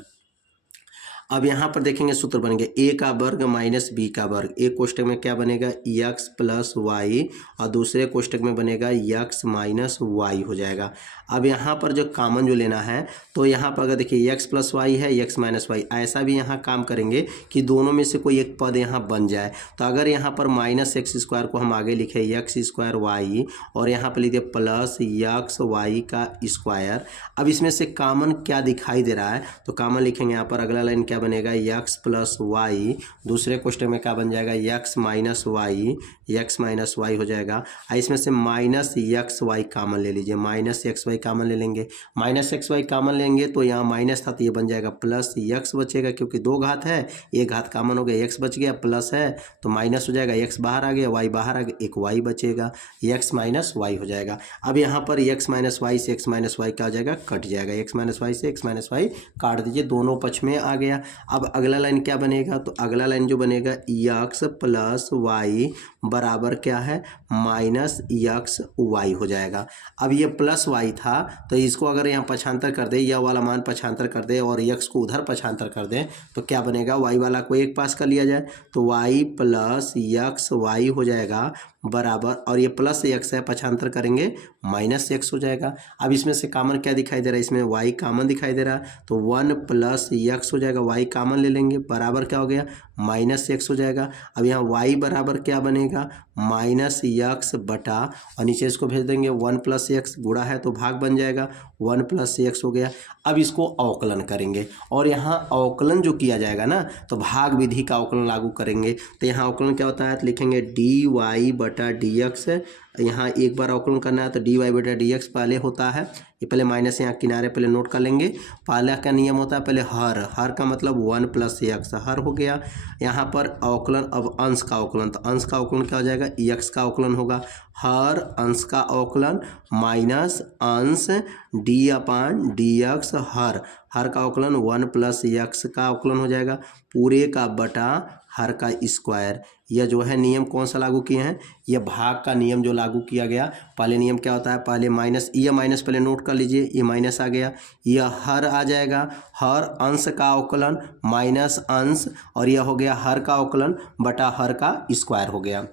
अब यहाँ पर देखेंगे सूत्र बन गया ए का वर्ग माइनस बी का वर्ग, एक कोष्टक में क्या बनेगा एक्स प्लस वाई और दूसरे कोष्टक में बनेगा एक्स माइनस वाई हो जाएगा। अब यहाँ पर जो कॉमन जो लेना है तो यहाँ पर अगर देखिए एक्स प्लस वाई है, एक्स माइनस वाई, ऐसा भी यहाँ काम करेंगे कि दोनों में से कोई एक पद यहाँ बन जाए। तो अगर यहाँ पर माइनस एक्स स्क्वायर को हम आगे लिखे एक्स स्क्वायर वाई और यहाँ पर लिखिए प्लस एक्स वाई का स्क्वायर। अब इसमें से कॉमन क्या दिखाई दे रहा है तो कॉमन लिखेंगे यहाँ पर, अगला लाइन क्या बनेगा एक्स प्लस वाई, दूसरे क्वेश्चन में क्या बन जाएगा x minus y, x minus y हो जाएगा। इसमें से माइनस एक्स वाई कॉमन ले लीजिए, माइनस एक्स वाई कॉमन ले लेंगे, माइनस एक्स वाई कॉमन लेंगे तो यहाँ माइनस था तो ये बन जाएगा प्लस एक्स बचेगा, क्योंकि दो घात है, एक घात कॉमन हो गया, एक्स बच गया, प्लस है तो माइनस हो जाएगा, एक्स बाहर आ गया, वाई बाहर आ गया, एक वाई बचेगा, एक्स माइनस वाई हो जाएगा। अब यहाँ पर एक्स माइनस वाई से एक्स माइनस वाई क्या हो जाएगा, कट जाएगा, एक्स माइनस वाई से एक्स माइनस वाई काट दीजिए, दोनों पक्ष में आ गया। अब अगला लाइन क्या बनेगा तो अगला लाइन जो बनेगा एक्स प्लस वाई बराबर क्या है माइनस एक्स वाई हो जाएगा। अब ये प्लस वाई था तो इसको अगर यहाँ पक्षांतर कर दे, यह वाला मान पक्षांतर कर दे और एक्स को उधर पक्षांतर कर दे तो क्या बनेगा, वाई वाला को एक पास कर लिया जाए तो वाई प्लस एक्स वाई हो जाएगा बराबर, और ये प्लस एक्स है पक्षांतर करेंगे माइनस एक्स हो जाएगा। अब इसमें से कॉमन क्या दिखाई दे रहा है, इसमें वाई कॉमन दिखाई दे रहा है तो वन प्लस एक्स हो जाएगा, वाई कॉमन ले लेंगे बराबर क्या हो गया माइनस एक्स हो जाएगा। अब यहाँ वाई बराबर क्या बनेगा माइनस एक्स बटा, और नीचे इसको भेज देंगे वन प्लस एक्स, गुणा है तो भाग बन जाएगा, वन प्लस एक्स हो गया। अब इसको अवकलन करेंगे और यहाँ अवकलन जो किया जाएगा ना तो भाग विधि का अवकलन लागू करेंगे। तो यहाँ अवकलन क्या होता है तो लिखेंगे डी वाई बटा डी एक्स, यहाँ एक बार अवकलन करना है तो डी वाई बटा डी एक्स पहले होता है, ये पहले माइनस यहाँ किनारे पहले नोट कर लेंगे। पहला का नियम होता है पहले हर का मतलब वन प्लस एक्स, हर हो गया। यहाँ पर अवकलन, अब अंश का अवकलन, तो अंश का अवकलन क्या हो जाएगा एक्स का अवकलन होगा, हर अंश का अवकलन माइनस अंश डी अपान डी एक्स, हर का अवकलन वन प्लस एक्स का अवकलन हो जाएगा, पूरे का बटा हर का स्क्वायर। यह जो है नियम कौन सा लागू किए हैं, यह भाग का नियम जो लागू किया गया। पहले नियम क्या होता है, पहले माइनस, यह माइनस पहले नोट कर लीजिए, ये माइनस आ गया, यह हर आ जाएगा, हर अंश का अवकलन माइनस अंश, और यह हो गया हर का अवकलन बटा हर का स्क्वायर हो गया।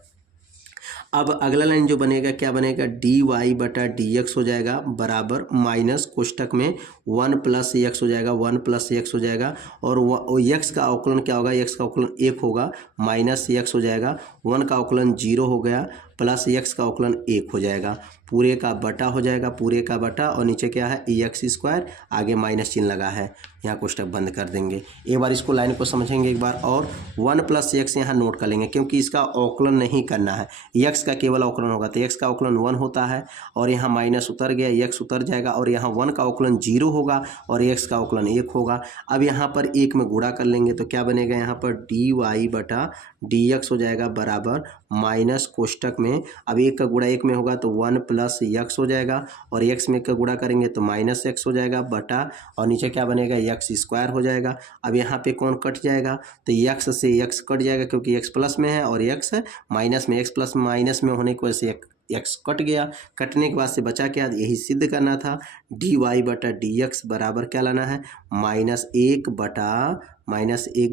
अब अगला लाइन जो बनेगा क्या बनेगा डी वाई बटा डी एक्स हो जाएगा बराबर माइनस कोष्टक में वन प्लस एक्स हो जाएगा, वन प्लस एक्स हो जाएगा, और एक्स का अवकलन क्या होगा, एक्स का अवकलन एक होगा, माइनस एक्स हो जाएगा, वन का अवकलन जीरो हो गया, प्लस एक्स का अवकलन एक हो जाएगा, पूरे का बटा हो जाएगा, पूरे का बटा, और नीचे क्या है एक्स स्क्वायर, आगे माइनस चिन्ह लगा है, यहाँ कोष्टक बंद कर देंगे। एक बार इसको लाइन को समझेंगे एक बार, और वन प्लस एक्स यहाँ नोट कर लेंगे क्योंकि इसका अवकलन नहीं करना है, एक्स का केवल अवकलन होगा, तो एक्स का अवकलन वन होता है और यहाँ माइनस उतर गया, एक्स उतर जाएगा, और यहाँ वन का अवकलन जीरो होगा और एक्स का अवकलन एक होगा। अब यहाँ पर एक में गुणा कर लेंगे तो क्या बनेगा, यहाँ पर डी वाई बटा डी एक्स हो जाएगा बराबर माइनस कोष्टक में, अब एक का गुणा एक में होगा तो वन प्लस एक्स हो जाएगा, और एक्स में का गुणा करेंगे तो माइनस एक्स हो जाएगा बटा, और नीचे क्या बनेगा एक्स स्क्वायर हो जाएगा। अब यहाँ पे कौन कट जाएगा तो एक्स से एक्स कट जाएगा क्योंकि एक्स प्लस में है और एक्स माइनस में, एक्स प्लस माइनस में होने की वजह से एक्स कट गया, कटने के बाद से बचा क्या, यही सिद्ध करना था, डी वाई बटा डी एक्स बराबर क्या लाना है माइनस एक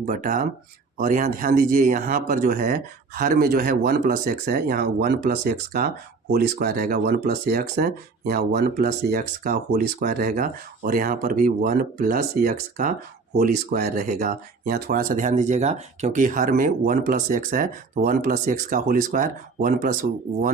बटा, और यहाँ ध्यान दीजिए यहाँ पर जो है हर में जो है वन प्लस एक्स है, यहाँ वन प्लस एक्स का होल स्क्वायर रहेगा, वन प्लस एक्स है, यहाँ वन प्लस एक्स का होल स्क्वायर रहेगा, और यहाँ पर भी वन प्लस एक्स का होल स्क्वायर रहेगा। यहाँ थोड़ा सा ध्यान दीजिएगा क्योंकि हर में वन प्लस एक्स है तो वन प्लस एक्स का whole square, one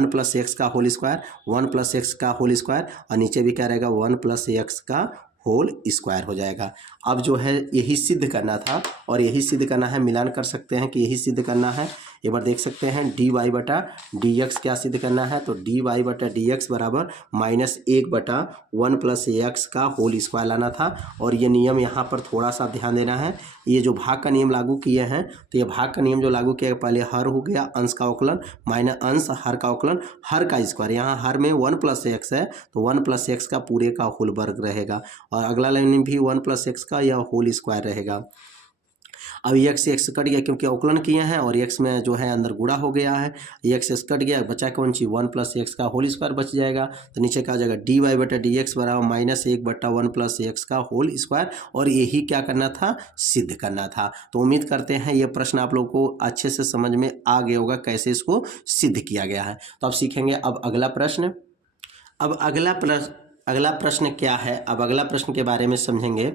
plus x का whole square, one plus x का होल स्क्वायर, और नीचे भी क्या रहेगा वन प्लस एक्स का होल स्क्वायर हो जाएगा। अब जो है यही सिद्ध करना था और यही सिद्ध करना है, मिलान कर सकते हैं कि यही सिद्ध करना है। एक बार देख सकते हैं डी वाई बटा डी एक्स क्या सिद्ध करना है, तो डी वाई बटा डी एक्स बराबर -1/1 + एक्स का होल स्क्वायर लाना था। और ये नियम यहाँ पर थोड़ा सा ध्यान देना है, ये जो भाग का नियम लागू किए हैं तो ये भाग का नियम जो लागू किया पहले हर हो गया अंश का अवकलन माइनस अंश हर का अवकलन हर का स्क्वायर, यहाँ हर में 1 + x है तो 1 + x का पूरे का होल वर्ग रहेगा और अगला लाइन भी 1 + x का या होल स्क्वायर रहेगा। अब x कट गया क्योंकि अवकलन किए हैं और x में जो है अंदर गुणा हो गया है, x कट गया बचा कौन सी 1 + x का होल स्क्वायर बच जाएगा। तो नीचे क्या आ जाएगा डी वाई बटा डी एक्स बराबर -1/1 + x का होल स्क्वायर, और यही क्या करना था सिद्ध करना था। तो उम्मीद करते हैं ये प्रश्न आप लोग को अच्छे से समझ में आ गया होगा कैसे इसको सिद्ध किया गया है। तो अब सीखेंगे अब अगला प्रश्न। अब अगला प्रश्न क्या है, अब अगला प्रश्न के बारे में समझेंगे।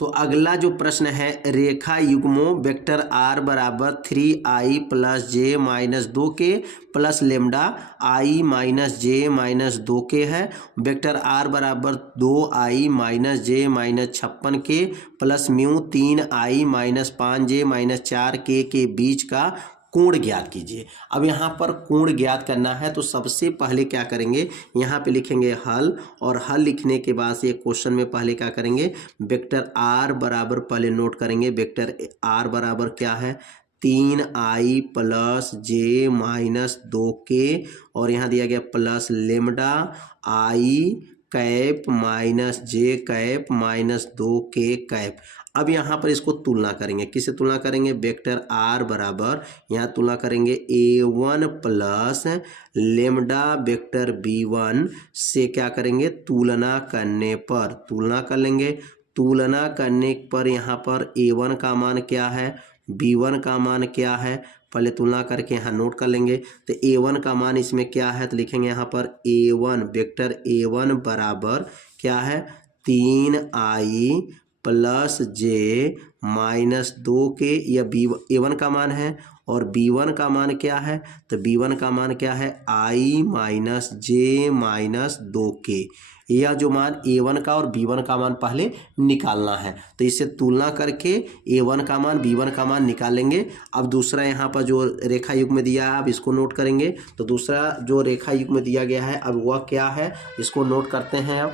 तो अगला जो प्रश्न है रेखा युग्मों वेक्टर r बराबर 3i + j - 2k plus lambda i - j - 2k है। वेक्टर r बराबर 2i - j - 56k plus mu 3i - 5j - 4k के बीच का कोण ज्ञात कीजिए। अब यहाँ पर कोण ज्ञात करना है तो सबसे पहले क्या करेंगे, यहाँ पे लिखेंगे हल, और हल लिखने के बाद से क्वेश्चन में पहले क्या करेंगे वेक्टर r बराबर पहले नोट करेंगे, वेक्टर r बराबर क्या है 3i + j - 2k और यहाँ दिया गया plus lambda i cap - j cap - 2k cap. अब यहाँ पर इसको तुलना करेंगे, किससे तुलना करेंगे वेक्टर r बराबर यहाँ तुलना करेंगे a1 plus lambda vector b1 से क्या करेंगे तुलना करने पर तुलना कर लेंगे। तुलना करने पर यहाँ पर a1 का मान क्या है b1 का मान क्या है पहले तुलना करके यहाँ नोट कर लेंगे। तो a1 का मान इसमें क्या है तो लिखेंगे यहाँ पर a1 वेक्टर a1 बराबर क्या है 3i + j - 2k या a1 का मान है, और b1 का मान क्या है तो b1 का मान क्या है i - j - 2k। यह जो मान a1 का और b1 का मान पहले निकालना है, तो इससे तुलना करके a1 का मान b1 का मान निकाल लेंगे। अब दूसरा यहाँ पर जो रेखा युग्म में दिया है अब इसको नोट करेंगे। तो दूसरा जो रेखा युग्म में दिया गया है अब वह क्या है इसको नोट करते हैं।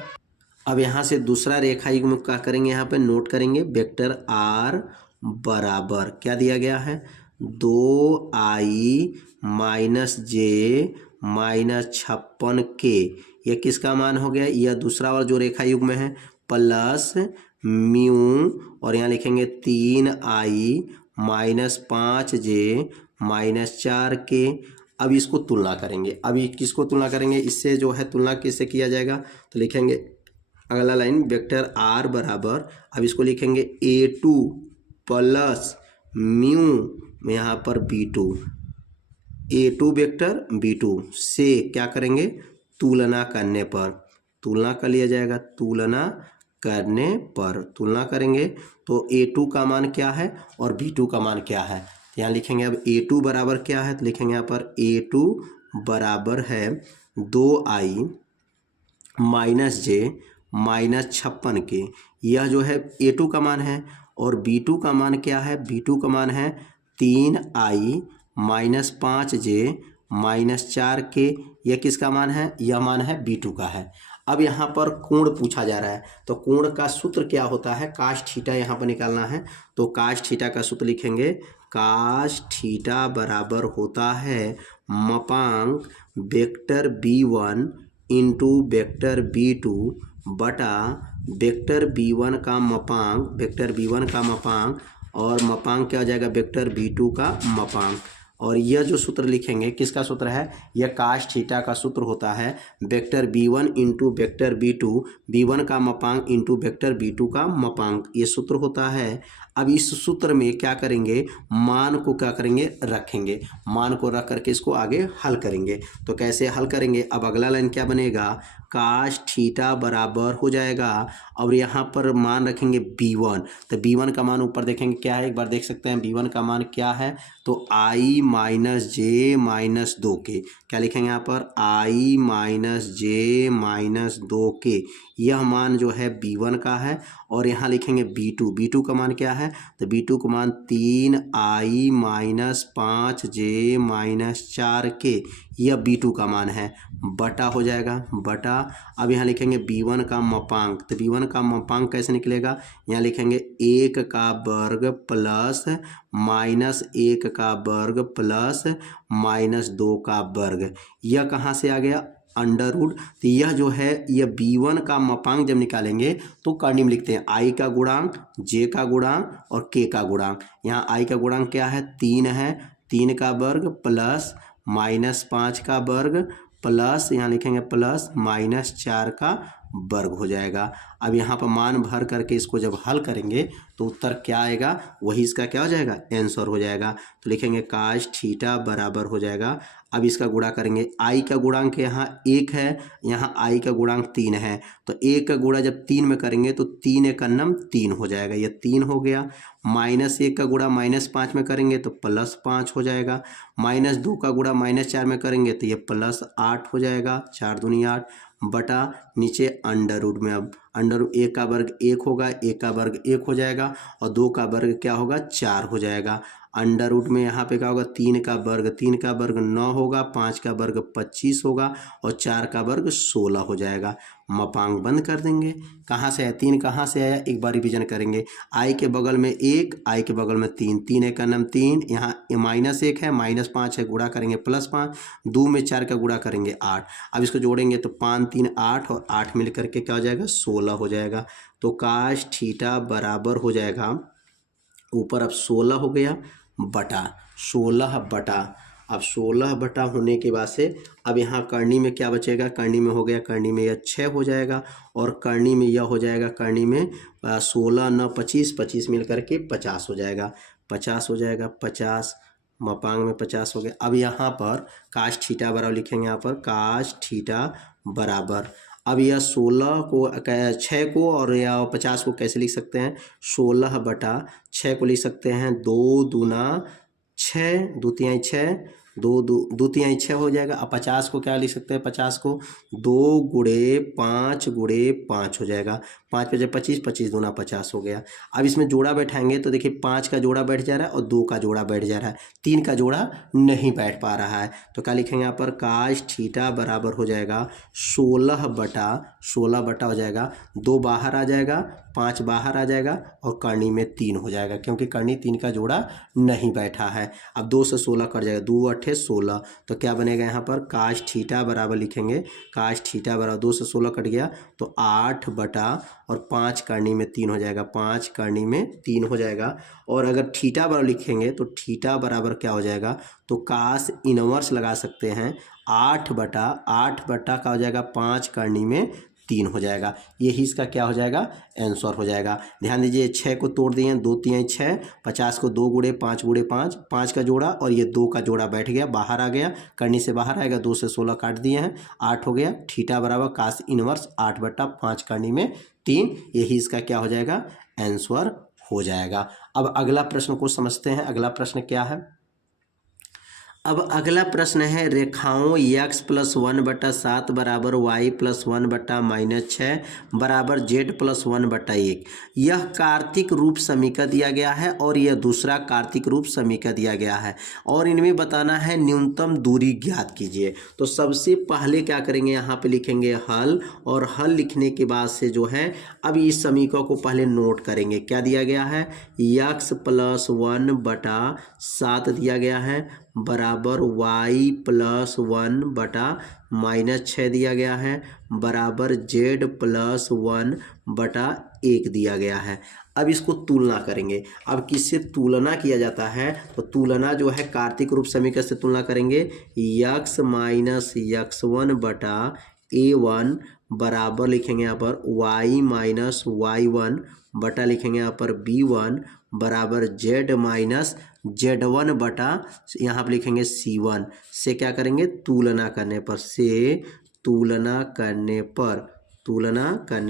अब यहाँ से दूसरा रेखा युग्म क्या करेंगे यहाँ पे नोट करेंगे वेक्टर r बराबर क्या दिया गया है 2i - j - 56k, यह किसका मान हो गया, यह दूसरा और जो रेखा युग्म है प्लस म्यू और यहाँ लिखेंगे 3i - 5j - 4k। अब इसको तुलना करेंगे, अभी किसको तुलना करेंगे इससे जो है तुलना किससे किया जाएगा तो लिखेंगे अगला लाइन वेक्टर r बराबर अब इसको लिखेंगे a2 प्लस म्यू यहाँ पर b2 a2 वेक्टर b2 से क्या करेंगे तुलना करने पर तुलना कर लिया जाएगा, तुलना करने पर तुलना करेंगे तो a2 का मान क्या है और b2 का मान क्या है। यहाँ लिखेंगे अब a2 बराबर क्या है तो लिखेंगे यहाँ पर a2 बराबर है 2i - j -56k, यह जो है a2 का मान है, और b2 का मान क्या है b2 का मान है 3i - 5j - 4k, यह किसका मान है यह मान है b2 का है। अब यहाँ पर कोण पूछा जा रहा है तो कोण का सूत्र क्या होता है काश थीटा यहाँ पर निकालना है, तो काश थीटा का सूत्र लिखेंगे काश थीटा बराबर होता है मपांक vector b1 into vector b2 बटा वेक्टर b1 का मपांक वेक्टर b1 का मपांक और मपांक क्या हो जाएगा वेक्टर b2 का मपांक। और यह जो सूत्र लिखेंगे किसका सूत्र है यह काश थीटा का सूत्र होता है vector b1 into vector b2 b1 का मपांक इंटू वेक्टर b2 का मपांक, ये सूत्र होता है। अब इस सूत्र में क्या करेंगे मान को क्या करेंगे रखेंगे, मान को रख करके इसको आगे हल करेंगे। तो कैसे हल करेंगे अब अगला लाइन क्या बनेगा काश थीटा बराबर हो जाएगा और यहाँ पर मान रखेंगे b1, तो b1 का मान ऊपर देखेंगे क्या है एक बार देख सकते हैं b1 का मान क्या है तो i - j - 2k, क्या लिखेंगे यहाँ पर i - j - 2k, यह मान जो है B1 का है और यहाँ लिखेंगे B2 का मान क्या है, तो B2 का मान 3i minus 5j minus 4k, यह B2 का मान है, बटा हो जाएगा बटा। अब यहाँ लिखेंगे B1 का मापांक, तो B1 का मापांक कैसे निकलेगा, यहाँ लिखेंगे 1 का वर्ग प्लस माइनस 1 का वर्ग प्लस माइनस 2 का वर्ग, यह कहाँ से आ गया, अंडर रूट। तो यह जो है यह B1 का मापांक जब निकालेंगे तो करनी में लिखते हैं I का गुणांक, J का गुणांक और K का गुणांक। यहाँ I का गुणांक क्या है, 3 है, 3 का वर्ग प्लस माइनस 5 का वर्ग प्लस यहाँ लिखेंगे प्लस माइनस 4 का वर्ग हो जाएगा। अब यहाँ पर मान भर करके इसको जब हल करेंगे तो उत्तर क्या आएगा, वही इसका क्या हो जाएगा, आंसर हो जाएगा। तो लिखेंगे काश थीटा बराबर हो जाएगा। अब इसका गुणा करेंगे, I का गुणांक यहाँ 1 है, यहाँ I का गुणांक 3 है, तो 1 का गुणा जब 3 में करेंगे तो 3 एक अन्नम 3 हो जाएगा, यह 3 हो गया। माइनस 1 का गुणा माइनस 5 में करेंगे तो प्लस 5 हो जाएगा। माइनस 2 का गुणा माइनस 4 में करेंगे तो ये प्लस 8 हो जाएगा, 4 दूनी 8 बटा नीचे अंडर रूट में। अब अंडर रूट 1 का वर्ग 1 होगा, 1 का वर्ग 1 हो जाएगा और 2 का वर्ग क्या होगा, 4 हो जाएगा। अंडर रूट में यहाँ पे क्या होगा, 3 का वर्ग 9 होगा, 5 का वर्ग 25 होगा और 4 का वर्ग 16 हो जाएगा। मापांक बंद कर देंगे। कहाँ से आया, 3 कहाँ से आया, एक बार रिवीजन करेंगे। I के बगल में 1, I के बगल में 3, 3 एक का नाम 3, यहाँ माइनस 1 है, माइनस 5 है, गुणा करेंगे प्लस 5, 2 में 4 का गुणा करेंगे 8। अब इसको जोड़ेंगे तो 5 3 8 और 8 मिल करके क्या हो जाएगा, 16 हो जाएगा। तो काश थीटा बराबर हो जाएगा, ऊपर अब 16 हो गया बटा 16 बटा, अब 16 बटा होने के बाद से अब यहाँ करनी में क्या बचेगा, करनी में हो गया, करनी में यह 6 हो जाएगा और करनी में यह हो जाएगा, करनी में 16 9 25, 25 मिल करके 50 हो जाएगा, 50 हो जाएगा, 50 मापांक में 50 हो गया। अब यहाँ पर काश थीटा बराबर लिखेंगे, यहाँ पर काश थीटा बराबर, अब यह 16 को 6 को और या 50 को कैसे लिख सकते हैं, 16 बटा 6 को लिख सकते हैं 2 दूना 6, 2 तिहाई 6, 2 तिहाई 6 हो जाएगा। अब 50 को क्या लिख सकते हैं, 50 को 2 गुणे 5 गुणे 5 हो जाएगा, 5 पे 25, 25 दूना 50 हो गया। अब इसमें जोड़ा बैठाएंगे तो देखिए 5 का जोड़ा बैठ जा रहा है और 2 का जोड़ा बैठ जा रहा है, 3 का जोड़ा नहीं बैठ पा रहा है। तो क्या लिखेंगे यहाँ पर, काश थीटा बराबर हो जाएगा 16 बटा हो जाएगा, 2 बाहर आ जाएगा, 5 बाहर आ जाएगा और करनी में 3 हो जाएगा, क्योंकि करनी 3 का जोड़ा नहीं बैठा है। अब 2 से 16 कट जाएगा, 2 8 16, तो क्या बनेगा यहाँ पर, काश थीटा बराबर लिखेंगे, काश थीटा बराबर 2 से 16 कट गया तो 8 बटा और 5 करनी में 3 हो जाएगा, 5 करनी में 3 हो जाएगा। और अगर थीटा बराबर लिखेंगे तो थीटा बराबर क्या हो जाएगा, तो काश इनवर्स लगा सकते हैं, 8 बटा का हो जाएगा 5 करनी में 3 हो जाएगा, यही इसका क्या हो जाएगा, आंसर हो जाएगा। ध्यान दीजिए 6 को तोड़ दिए, 2 तिहाई 6, 50 को 2 गुणे 5 गुणे 5, 5 का जोड़ा और ये 2 का जोड़ा बैठ गया, बाहर आ गया, करनी से बाहर आएगा, 2 से 16 काट दिए हैं, 8 हो गया। थीटा बराबर काश इनवर्स 8 बटा 5 करनी में 3, यही इसका क्या हो जाएगा, आंसर हो जाएगा। अब अगला प्रश्न को समझते हैं। अगला प्रश्न क्या है, अब अगला प्रश्न है, रेखाओं x प्लस 1 बटा 7 बराबर y प्लस 1 बटा माइनस 6 बराबर z प्लस 1 बटा 1, यह कार्तिक रूप समीकरण दिया गया है और यह दूसरा कार्तिक रूप समीकरण दिया गया है और इनमें बताना है न्यूनतम दूरी ज्ञात कीजिए। तो सबसे पहले क्या करेंगे, यहाँ पे लिखेंगे हल, और हल लिखने के बाद से जो है अब इस समीकरण को पहले नोट करेंगे। क्या दिया गया है, x प्लस 1 बटा 7 दिया गया है बराबर y प्लस 1 बटा माइनस 6 दिया गया है बराबर z प्लस 1 बटा 1 दिया गया है। अब इसको तुलना करेंगे। अब किससे तुलना किया जाता है, तो तुलना जो है कार्तिक रूप समीकरण से तुलना करेंगे, x माइनस x1 बटा a1 बराबर लिखेंगे यहाँ पर y माइनस y1 बटा लिखेंगे यहाँ पर b1 बराबर z माइनस z1 बटा यहाँ पर लिखेंगे c1 से क्या करेंगे, तुलना करने पर, से तुलना करने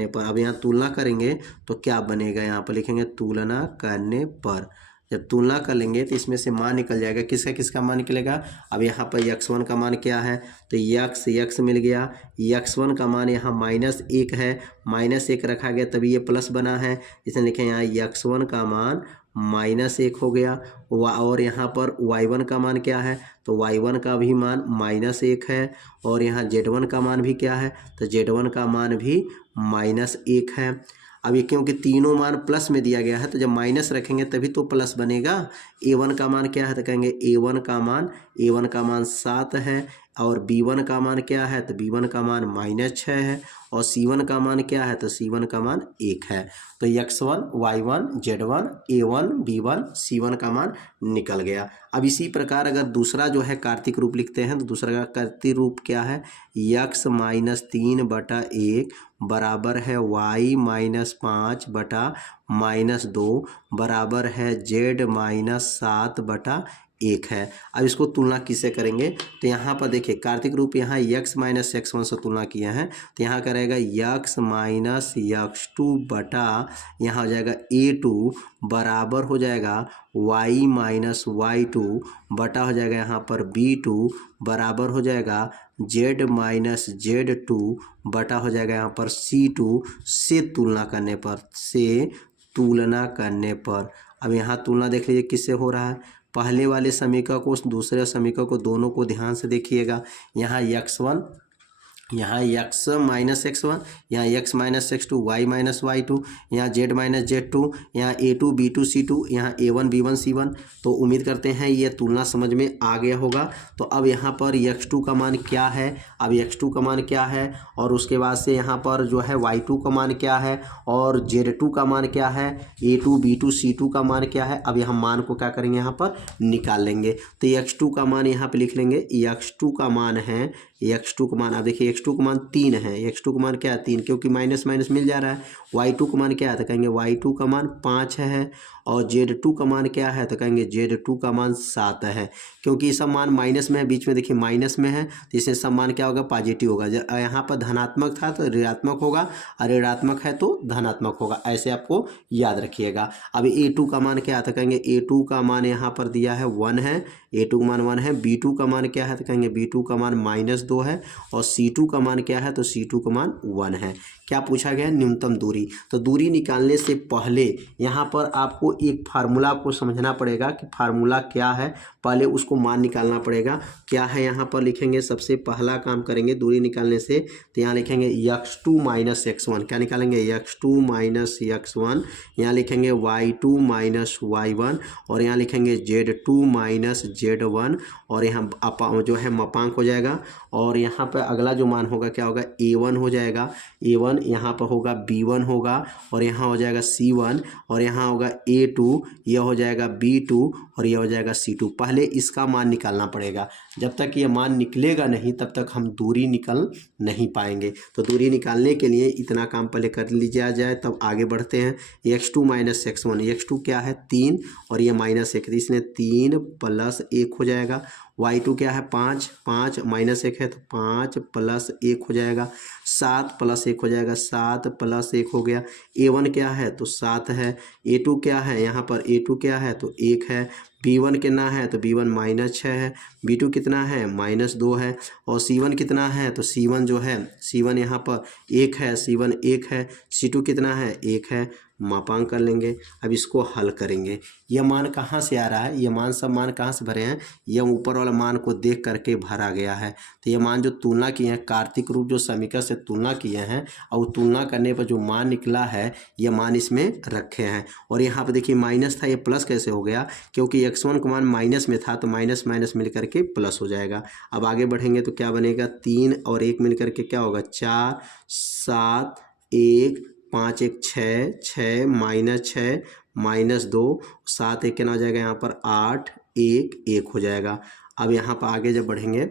पर अब यहाँ तुलना करेंगे तो क्या बनेगा, यहाँ पर लिखेंगे तुलना करने पर, जब तुलना कर लेंगे तो इसमें से मान निकल जाएगा। किसका किसका मान निकलेगा? अब यहाँ पर x1 का मान क्या है, तो x मिल गया। x1 का मान यहाँ -1 है, -1 रखा गया तभी ये प्लस बना है, इसलिए लिखें यहाँ x1 का मान -1 हो गया। और यहाँ पर y1 का मान क्या है, तो y1 का भी मान -1 है। और यहाँ z1 का मान भी क्या है, तो z1 का मान भी -1 है। अब ये क्योंकि तीनों मान प्लस में दिया गया है तो जब माइनस रखेंगे तभी तो प्लस बनेगा। a1 का मान क्या है, तो कहेंगे a1 का मान 7 है। और b1 का मान क्या है, तो b1 का मान -6 है। और c1 का मान क्या है, तो c1 का मान 1 है। तो x1 y1 z1 a1 b1 c1 का मान निकल गया। अब इसी प्रकार अगर दूसरा जो है कार्तिक रूप लिखते हैं तो दूसरा का कार्तिक रूप क्या है, x -3/1 बराबर है y -5/-2 बराबर है z -7/1 है। अब इसको तुलना किससे करेंगे, तो यहाँ पर देखिए कार्तिक रूप यहाँ x -x1 से तुलना किए हैं तो यहाँ करेगा x -x2 बटा यहाँ हो जाएगा a2 बराबर हो जाएगा y -y2 बटा हो जाएगा यहाँ पर b2 बराबर हो जाएगा z -z2 बटा हो जाएगा यहाँ पर c2 से तुलना करने पर। अब यहाँ तुलना देख लीजिए किससे हो रहा है, पहले वाले समीकरण को दूसरे समीकरण को दोनों को ध्यान से देखिएगा। यहाँ x1 यहाँ x -x1 यहाँ x -x2 y -y2 यहाँ z -z2 यहाँ a2 b2 c2 यहाँ a1 b1 c1। तो उम्मीद करते हैं ये तुलना समझ में आ गया होगा। तो अब यहाँ पर x2 का मान क्या है, अब x2 का मान क्या है और उसके बाद से यहाँ पर जो है y2 का मान क्या है और z2 का मान क्या है, a2 b2 c2 का मान क्या है। अब यहाँ मान को क्या करेंगे, यहाँ पर निकाल लेंगे। तो x2 का मान यहाँ पे लिख लेंगे, x2 का मान है x2 का मान, आप देखिए x2 का मान 3 है, x2 का मान क्या है 3 क्योंकि माइनस माइनस मिल जा रहा है। y2 का मान क्या है, तो कहेंगे y2 का मान 5 है। और z2 का मान क्या है, तो कहेंगे z2 का मान 7 है। क्योंकि ये सब मान माइनस में है, बीच में देखिए माइनस में है तो इससे सब मान क्या होगा, पॉजिटिव होगा। यहाँ पर धनात्मक था तो ऋणात्मक होगा और ऋणात्मक है तो धनात्मक होगा, ऐसे आपको याद रखिएगा। अब a2 का मान क्या है, तो कहेंगे a2 का मान यहाँ पर दिया है 1 है, a2 का मान 1 है। b2 का मान क्या है, तो कहेंगे b2 का मान -2 है। और c2 का मान क्या है, तो c2 का मान 1 है। क्या पूछा गया है, न्यूनतम दूरी। तो दूरी निकालने से पहले यहाँ पर आपको एक फार्मूला को समझना पड़ेगा कि फार्मूला क्या है, पहले उसको मान निकालना पड़ेगा। क्या है यहाँ पर लिखेंगे, सबसे पहला काम करेंगे दूरी निकालने से, तो यहाँ लिखेंगे x2 -x1। क्या निकालेंगे, x2 -x1। यहाँ लिखेंगे y2 -y1 और यहाँ लिखेंगे z2 -z1 और यहाँ जो है मापांक हो जाएगा। और यहाँ पर अगला जो मान होगा क्या होगा, a1 हो जाएगा, a1 यहाँ पर होगा, b1 होगा और यहाँ हो जाएगा c1 और यहाँ होगा a2, यह हो जाएगा b2 और यह हो जाएगा c2। पहले इसका मान निकालना पड़ेगा, जब तक ये मान निकलेगा नहीं तब तक हम दूरी निकल नहीं पाएंगे। तो दूरी निकालने के लिए इतना काम पहले कर लिया जाए तब आगे बढ़ते हैं। x2 -x1, x2 क्या है 3 और ये -1, इसलिए 3 + 1 हो जाएगा। y2 क्या है 5, 5 -1 है तो 5 + 1 हो जाएगा, 7 + 1 हो जाएगा, 7 + 1 हो गया। a1 क्या है, तो 7 है। a2 क्या है, यहाँ पर a2 क्या है, तो 1 है। b1 कितना है, तो b1 -6 है। b2 कितना है, -2 है। और c1 कितना है, तो c1 जो है c1 यहाँ पर 1 है, c1 1 है। c2 कितना है, 1 है। मापांक कर लेंगे। अब इसको हल करेंगे। यह मान कहाँ से आ रहा है, ये मान सब मान कहाँ से भरे हैं, यह ऊपर वाला मान को देख करके भरा गया है। तो ये मान जो तुलना किए हैं, कार्तिक रूप जो समीकरण से तुलना किए हैं और तुलना करने पर जो मान निकला है ये मान इसमें रखे हैं। और यहाँ पे देखिए माइनस था, ये प्लस कैसे हो गया, क्योंकि x1 का मान माइनस में था तो माइनस माइनस मिल करके प्लस हो जाएगा। अब आगे बढ़ेंगे तो क्या बनेगा, 3 और 1 मिल करके क्या होगा, 4 7 1 5 1 6 6 -6 -2 7 1 कितना हो जाएगा, यहाँ पर 8 1 1 हो जाएगा। अब यहाँ पर आगे जब बढ़ेंगे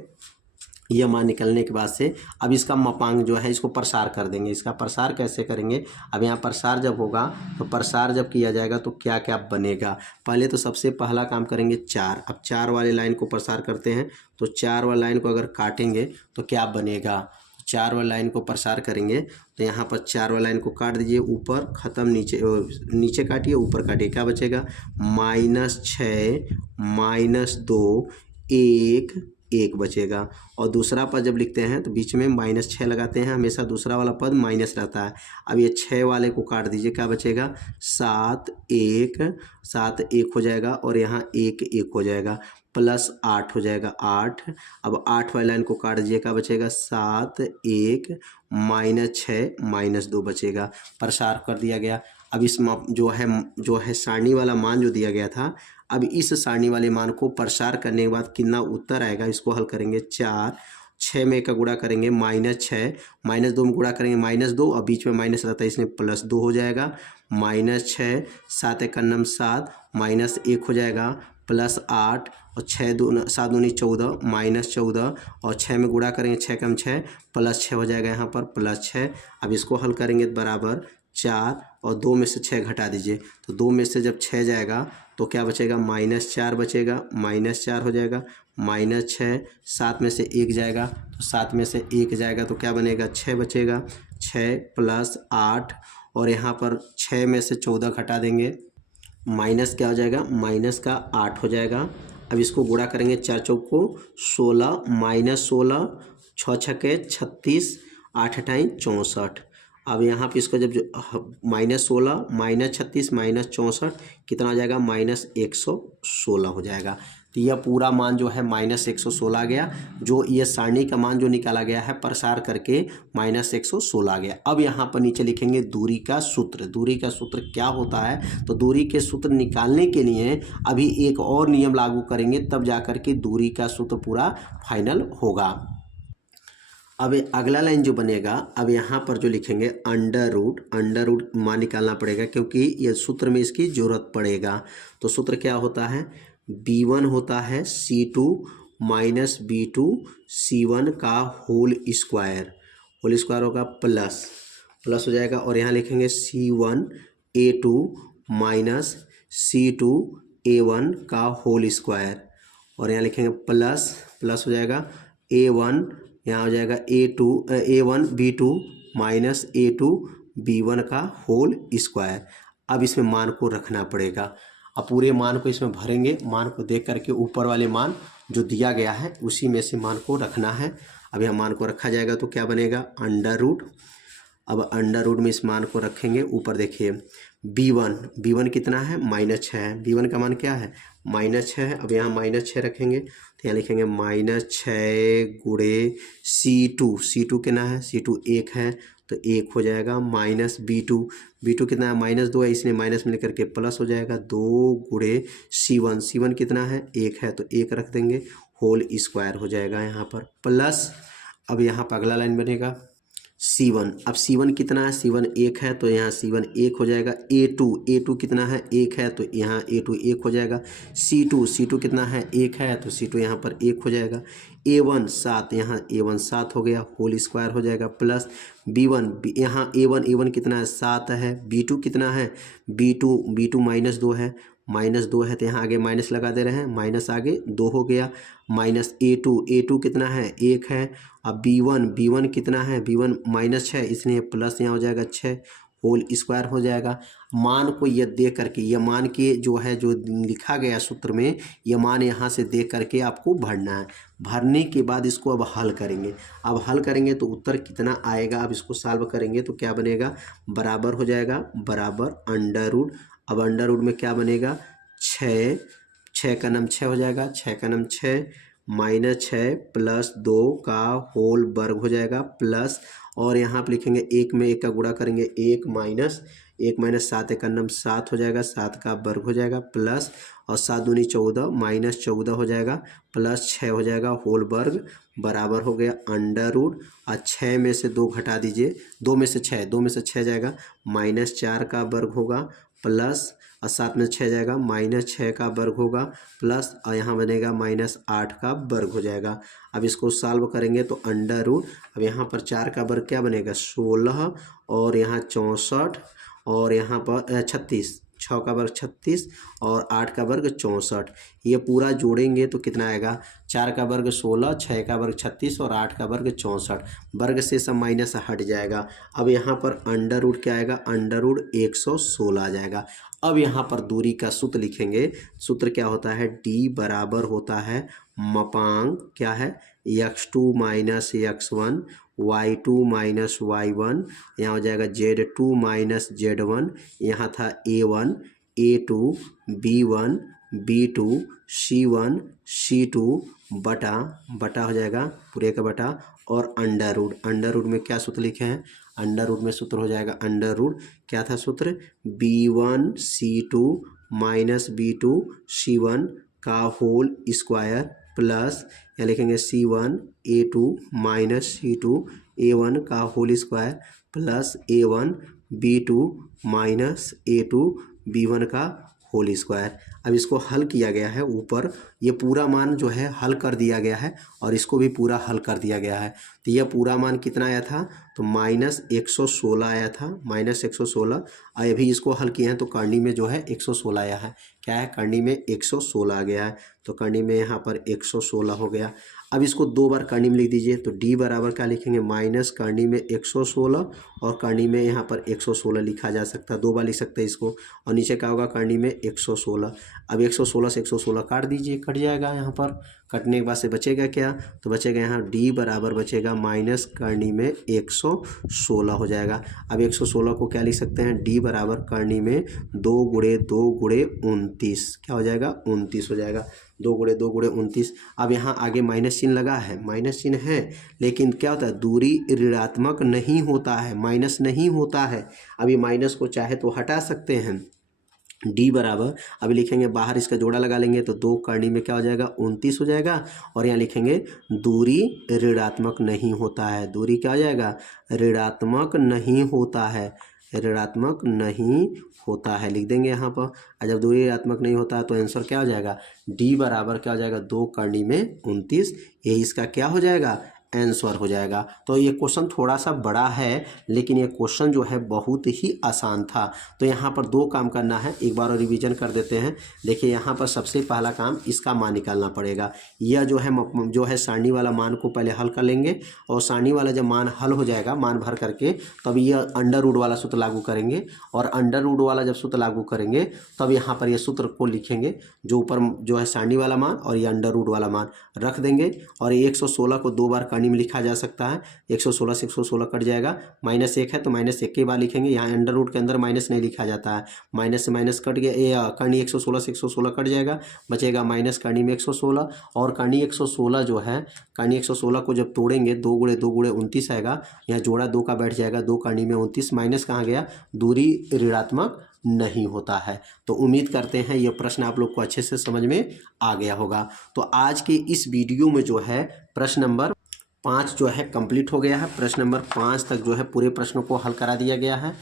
यह मान निकलने के बाद से अब इसका मापांक जो है इसको प्रसार कर देंगे। इसका प्रसार कैसे करेंगे, अब यहाँ प्रसार जब होगा तो प्रसार जब किया जाएगा तो क्या क्या बनेगा। पहले तो सबसे पहला काम करेंगे 4। अब 4 वाले लाइन को प्रसार करते हैं तो 4 वाले लाइन को अगर काटेंगे तो क्या बनेगा, 4 वाली लाइन को प्रसार करेंगे तो यहाँ पर 4 वाली लाइन को काट दीजिए, ऊपर ख़त्म, नीचे काटिए, ऊपर काटिए, क्या बचेगा -6 -2 1 1 बचेगा। और दूसरा पद जब लिखते हैं तो बीच में -6 लगाते हैं, हमेशा दूसरा वाला पद माइनस रहता है। अब ये 6 वाले को काट दीजिए, क्या बचेगा 7 1 हो जाएगा, और यहाँ 1 1 हो जाएगा, +8 हो जाएगा 8। अब 8 वाली लाइन को काट दीजिए, क्या बचेगा 7 1 -6 -2 बचेगा, प्रसार कर दिया गया। अब इस जो है सारणी वाला मान जो दिया गया था, अब इस सारणी वाले मान को प्रसार करने के बाद कितना उत्तर आएगा इसको हल करेंगे। 4 6 में का गुणा करेंगे -6, -2 में गुणा करेंगे -2, और बीच में माइनस रहता है इसलिए +2 हो जाएगा, -6 7 1 9 7 -1 हो जाएगा, +8 और 6 दूनी 7 दूनी 14 -14, और 6 में गुणा करेंगे 6 कम 6 +6 हो जाएगा, यहाँ पर +6। अब इसको हल करेंगे बराबर 4 और 2 में से 6 घटा दीजिए, तो 2 में से जब 6 जाएगा तो क्या बचेगा -4 बचेगा, -4 हो जाएगा, -6 7 में से 1 जाएगा तो 7 में से 1 जाएगा तो क्या बनेगा 6 बचेगा, 6 + 8, और यहाँ पर 6 में से 14 घटा देंगे, माइनस क्या हो जाएगा -8 हो जाएगा। अब इसको गुणा करेंगे 4 चौक को 16 -16 6 छक्के 36 8 अठाई 64। अब यहाँ पे इसको जब -16 -36 -64 कितना हो जाएगा -116 हो जाएगा। तो यह पूरा मान जो है -116 आ गया, जो ये सारणी का मान जो निकाला गया है प्रसार करके -116 आ गया। अब यहाँ पर नीचे लिखेंगे दूरी का सूत्र। दूरी का सूत्र क्या होता है, तो दूरी के सूत्र निकालने के लिए अभी एक और नियम लागू करेंगे, तब जाकर के दूरी का सूत्र पूरा फाइनल होगा। अब अगला लाइन जो बनेगा, अब यहाँ पर जो लिखेंगे अंडर रूट मान निकालना पड़ेगा, क्योंकि ये सूत्र में इसकी ज़रूरत पड़ेगा। तो सूत्र क्या होता है, b1 होता है c2 - b2 c1 का होल स्क्वायर होगा, प्लस हो जाएगा, और यहाँ लिखेंगे c1 a2 - c2 a1 का होल स्क्वायर, और यहाँ लिखेंगे प्लस हो जाएगा a1, यहाँ हो जाएगा a1 b2 - a2 b1 का होल स्क्वायर। अब इसमें मान को रखना पड़ेगा। अब पूरे मान को इसमें भरेंगे, मान को देख करके ऊपर वाले मान जो दिया गया है उसी में से मान को रखना है। अब यहाँ मान को रखा जाएगा तो क्या बनेगा अंडर रूट। अब अंडर रूट में इस मान को रखेंगे, ऊपर देखिए b1 कितना है -6 है, b1 का मान क्या है -6 है। अब यहाँ -6 रखेंगे तो यहाँ लिखेंगे -6 गुणे c2 कितना है, c2 1 है तो 1 हो जाएगा, माइनस b2 कितना है -2 है, इसलिए माइनस में लेकर के प्लस हो जाएगा, 2 गुणे c1 कितना है 1 है तो 1 रख देंगे, होल स्क्वायर हो जाएगा यहाँ पर प्लस। अब यहाँ पर अगला लाइन बनेगा c1। अब c1 कितना है, c1 1 है तो यहाँ c1 1 हो जाएगा, a2 कितना है 1 है तो यहाँ a2 1 हो जाएगा, c2 कितना है 1 है तो c2 यहाँ पर 1 हो जाएगा, a1 7 यहाँ a1 7 हो गया, होल स्क्वायर हो जाएगा, प्लस b1 यहाँ a1 कितना है 7 है, b2 कितना है b2 -2 है तो यहाँ आगे माइनस लगा दे रहे हैं, माइनस आगे 2 हो गया, माइनस a2 कितना है 1 है। अब b1 कितना है b1 -6 इसलिए प्लस यहाँ हो जाएगा 6, होल स्क्वायर हो जाएगा। मान को ये देख करके, ये मान के जो है जो लिखा गया सूत्र में, ये मान यहाँ से देख करके आपको भरना है। भरने के बाद इसको अब हल करेंगे। अब हल करेंगे तो उत्तर कितना आएगा, अब इसको सॉल्व करेंगे तो क्या बनेगा, बराबर हो जाएगा, बराबर अंडर रूट। अब अंडर रूट में क्या बनेगा 6 का नाम 6 हो जाएगा, 6 का नाम 6 -6 + 2 का होल वर्ग हो जाएगा, प्लस, और यहाँ पर लिखेंगे 1 में 1 का गुणा करेंगे 1 - 7 का नाम 7 हो जाएगा, 7 का वर्ग हो जाएगा, प्लस, और 7 दूनी 14 -14 हो जाएगा, प्लस 6 हो जाएगा, होल वर्ग बराबर हो गया अंडर रूट। और 6 में से 2 घटा दीजिए, 2 में से 6 जाएगा, -4 का वर्ग होगा, प्लस, और 7 में 6 जाएगा, -6 का वर्ग होगा, प्लस, और यहाँ बनेगा -8 का वर्ग हो जाएगा। अब इसको सॉल्व करेंगे तो अंडर रूट, अब यहाँ पर 4 का वर्ग क्या बनेगा 16, और यहाँ 64, और यहाँ पर 36 6 का वर्ग 36 और 8 का वर्ग 64। ये पूरा जोड़ेंगे तो कितना आएगा, 4 का वर्ग 16, 6 का वर्ग 36 और 8 का वर्ग 64। वर्ग से सब माइनस हट जाएगा। अब यहाँ पर अंडर रूट क्या आएगा, अंडर रूट 116 आ जाएगा। अब यहाँ पर दूरी का सूत्र लिखेंगे। सूत्र क्या होता है, d बराबर होता है मपांग क्या है, x2 minus x1 y2 minus y1, यहाँ हो जाएगा z2 माइनस z1, यहाँ था a1 a2 b1 b2 c1 c2 बटा बटा हो जाएगा पूरे का बटा और अंडर रूट। अंडर रूट में क्या सूत्र लिखे हैं, अंडर रूट में सूत्र हो जाएगा अंडर रूट क्या था सूत्र, b1 c2 minus b2 c1 का होल स्क्वायर प्लस या लिखेंगे c1 a2 minus c2 a1 का whole square plus a1 b2 minus a2 b1 का होल स्क्वायर। अब इसको हल किया गया है, ऊपर ये पूरा मान जो है हल कर दिया गया है और इसको भी पूरा हल कर दिया गया है। तो यह पूरा मान कितना आया था, तो माइनस 116 आया था, माइनस 116। अभी इसको हल किए हैं तो करनी में जो है 116 आया है, क्या है करनी में 116 आ गया है, तो करनी में यहाँ पर 116 हो गया। अब इसको 2 बार करनी में लिख दीजिए, तो d बराबर क्या लिखेंगे, माइनस करनी में 116 और करनी में यहाँ पर 116 लिखा जा सकता है, 2 बार लिख सकते हैं इसको। और नीचे क्या होगा, करनी में 116। अब 116 से 116 काट दीजिए, कट जाएगा। यहाँ पर कटने के बाद से बचेगा क्या, तो बचेगा यहाँ d बराबर बचेगा माइनस करनी में 116 हो जाएगा। अब 116 को क्या लिख सकते हैं, d बराबर करनी में 2 गुणे 2 गुणे 29 क्या हो जाएगा, 29 हो जाएगा। 2 गुणे 2 गुणे 29। अब यहाँ आगे माइनस चिन्ह लगा है, माइनस चिन्ह है, लेकिन क्या होता है, दूरी ऋणात्मक नहीं होता है, माइनस नहीं होता है। अब ये माइनस को चाहे तो हटा सकते हैं। d बराबर अभी लिखेंगे, बाहर इसका जोड़ा लगा लेंगे तो 2 करनी में क्या हो जाएगा, 29 हो जाएगा। और यहाँ लिखेंगे दूरी ऋणात्मक नहीं होता है, दूरी क्या हो जाएगा, ऋणात्मक नहीं होता है, ऋणात्मक नहीं होता है लिख देंगे यहाँ पर। और जब दूरी ऋणात्मक नहीं होता है तो आंसर क्या हो जाएगा, d बराबर क्या हो जाएगा, 2 करनी में 29, यही इसका क्या हो जाएगा, आंसर हो जाएगा। तो ये क्वेश्चन थोड़ा सा बड़ा है, लेकिन ये क्वेश्चन जो है बहुत ही आसान था। तो यहाँ पर 2 काम करना है, एक बार और रिवीजन कर देते हैं। देखिए यहाँ पर सबसे पहला काम इसका मान निकालना पड़ेगा। यह जो है सारणी वाला मान को पहले हल कर लेंगे, और सारणी वाला जब मान हल हो जाएगा, मान भर करके, तब यह अंडर रूट वाला सूत्र लागू करेंगे। और अंडर रूट वाला जब सूत्र लागू करेंगे तब यहाँ पर यह सूत्र को लिखेंगे, जो ऊपर जो है सारणी वाला मान और ये अंडर रूट वाला मान रख देंगे। और 116 को 2 बार में लिखा जा सकता है, 116 से 116 कट जाएगा, माइनस 1 है तो माइनस 1 के बाद लिखेंगे। यहाँ अंडर रूट के अंदर माइनस नहीं लिखा जाता है, माइनस से माइनस कट गया, ये करनी 116 से 116 कट जाएगा, बचेगा माइनस करनी में 116। और करनी 116 जो है, करनी 116 को जब तोड़ेंगे 2 गुणे 2 गुणे 29 आएगा, यहाँ जोड़ा 2 का बैठ जाएगा, 2 करनी में 29, माइनस कहाँ गया, दूरी ऋणात्मक नहीं होता है। तो उम्मीद करते हैं ये प्रश्न आप लोग को अच्छे से समझ में आ गया होगा। तो आज के इस वीडियो में जो है प्रश्न नंबर 5 जो है कंप्लीट हो गया है। प्रश्न नंबर 5 तक जो है पूरे प्रश्नों को हल करा दिया गया है।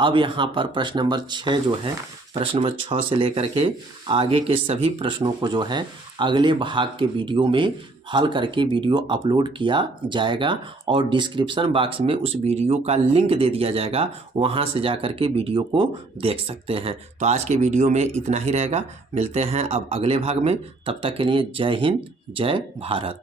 अब यहाँ पर प्रश्न नंबर 6 जो है, प्रश्न नंबर 6 से लेकर के आगे के सभी प्रश्नों को जो है अगले भाग के वीडियो में हल करके वीडियो अपलोड किया जाएगा, और डिस्क्रिप्शन बॉक्स में उस वीडियो का लिंक दे दिया जाएगा, वहाँ से जा कर के वीडियो को देख सकते हैं। तो आज के वीडियो में इतना ही रहेगा, मिलते हैं अब अगले भाग में। तब तक के लिए जय हिंद, जय भारत।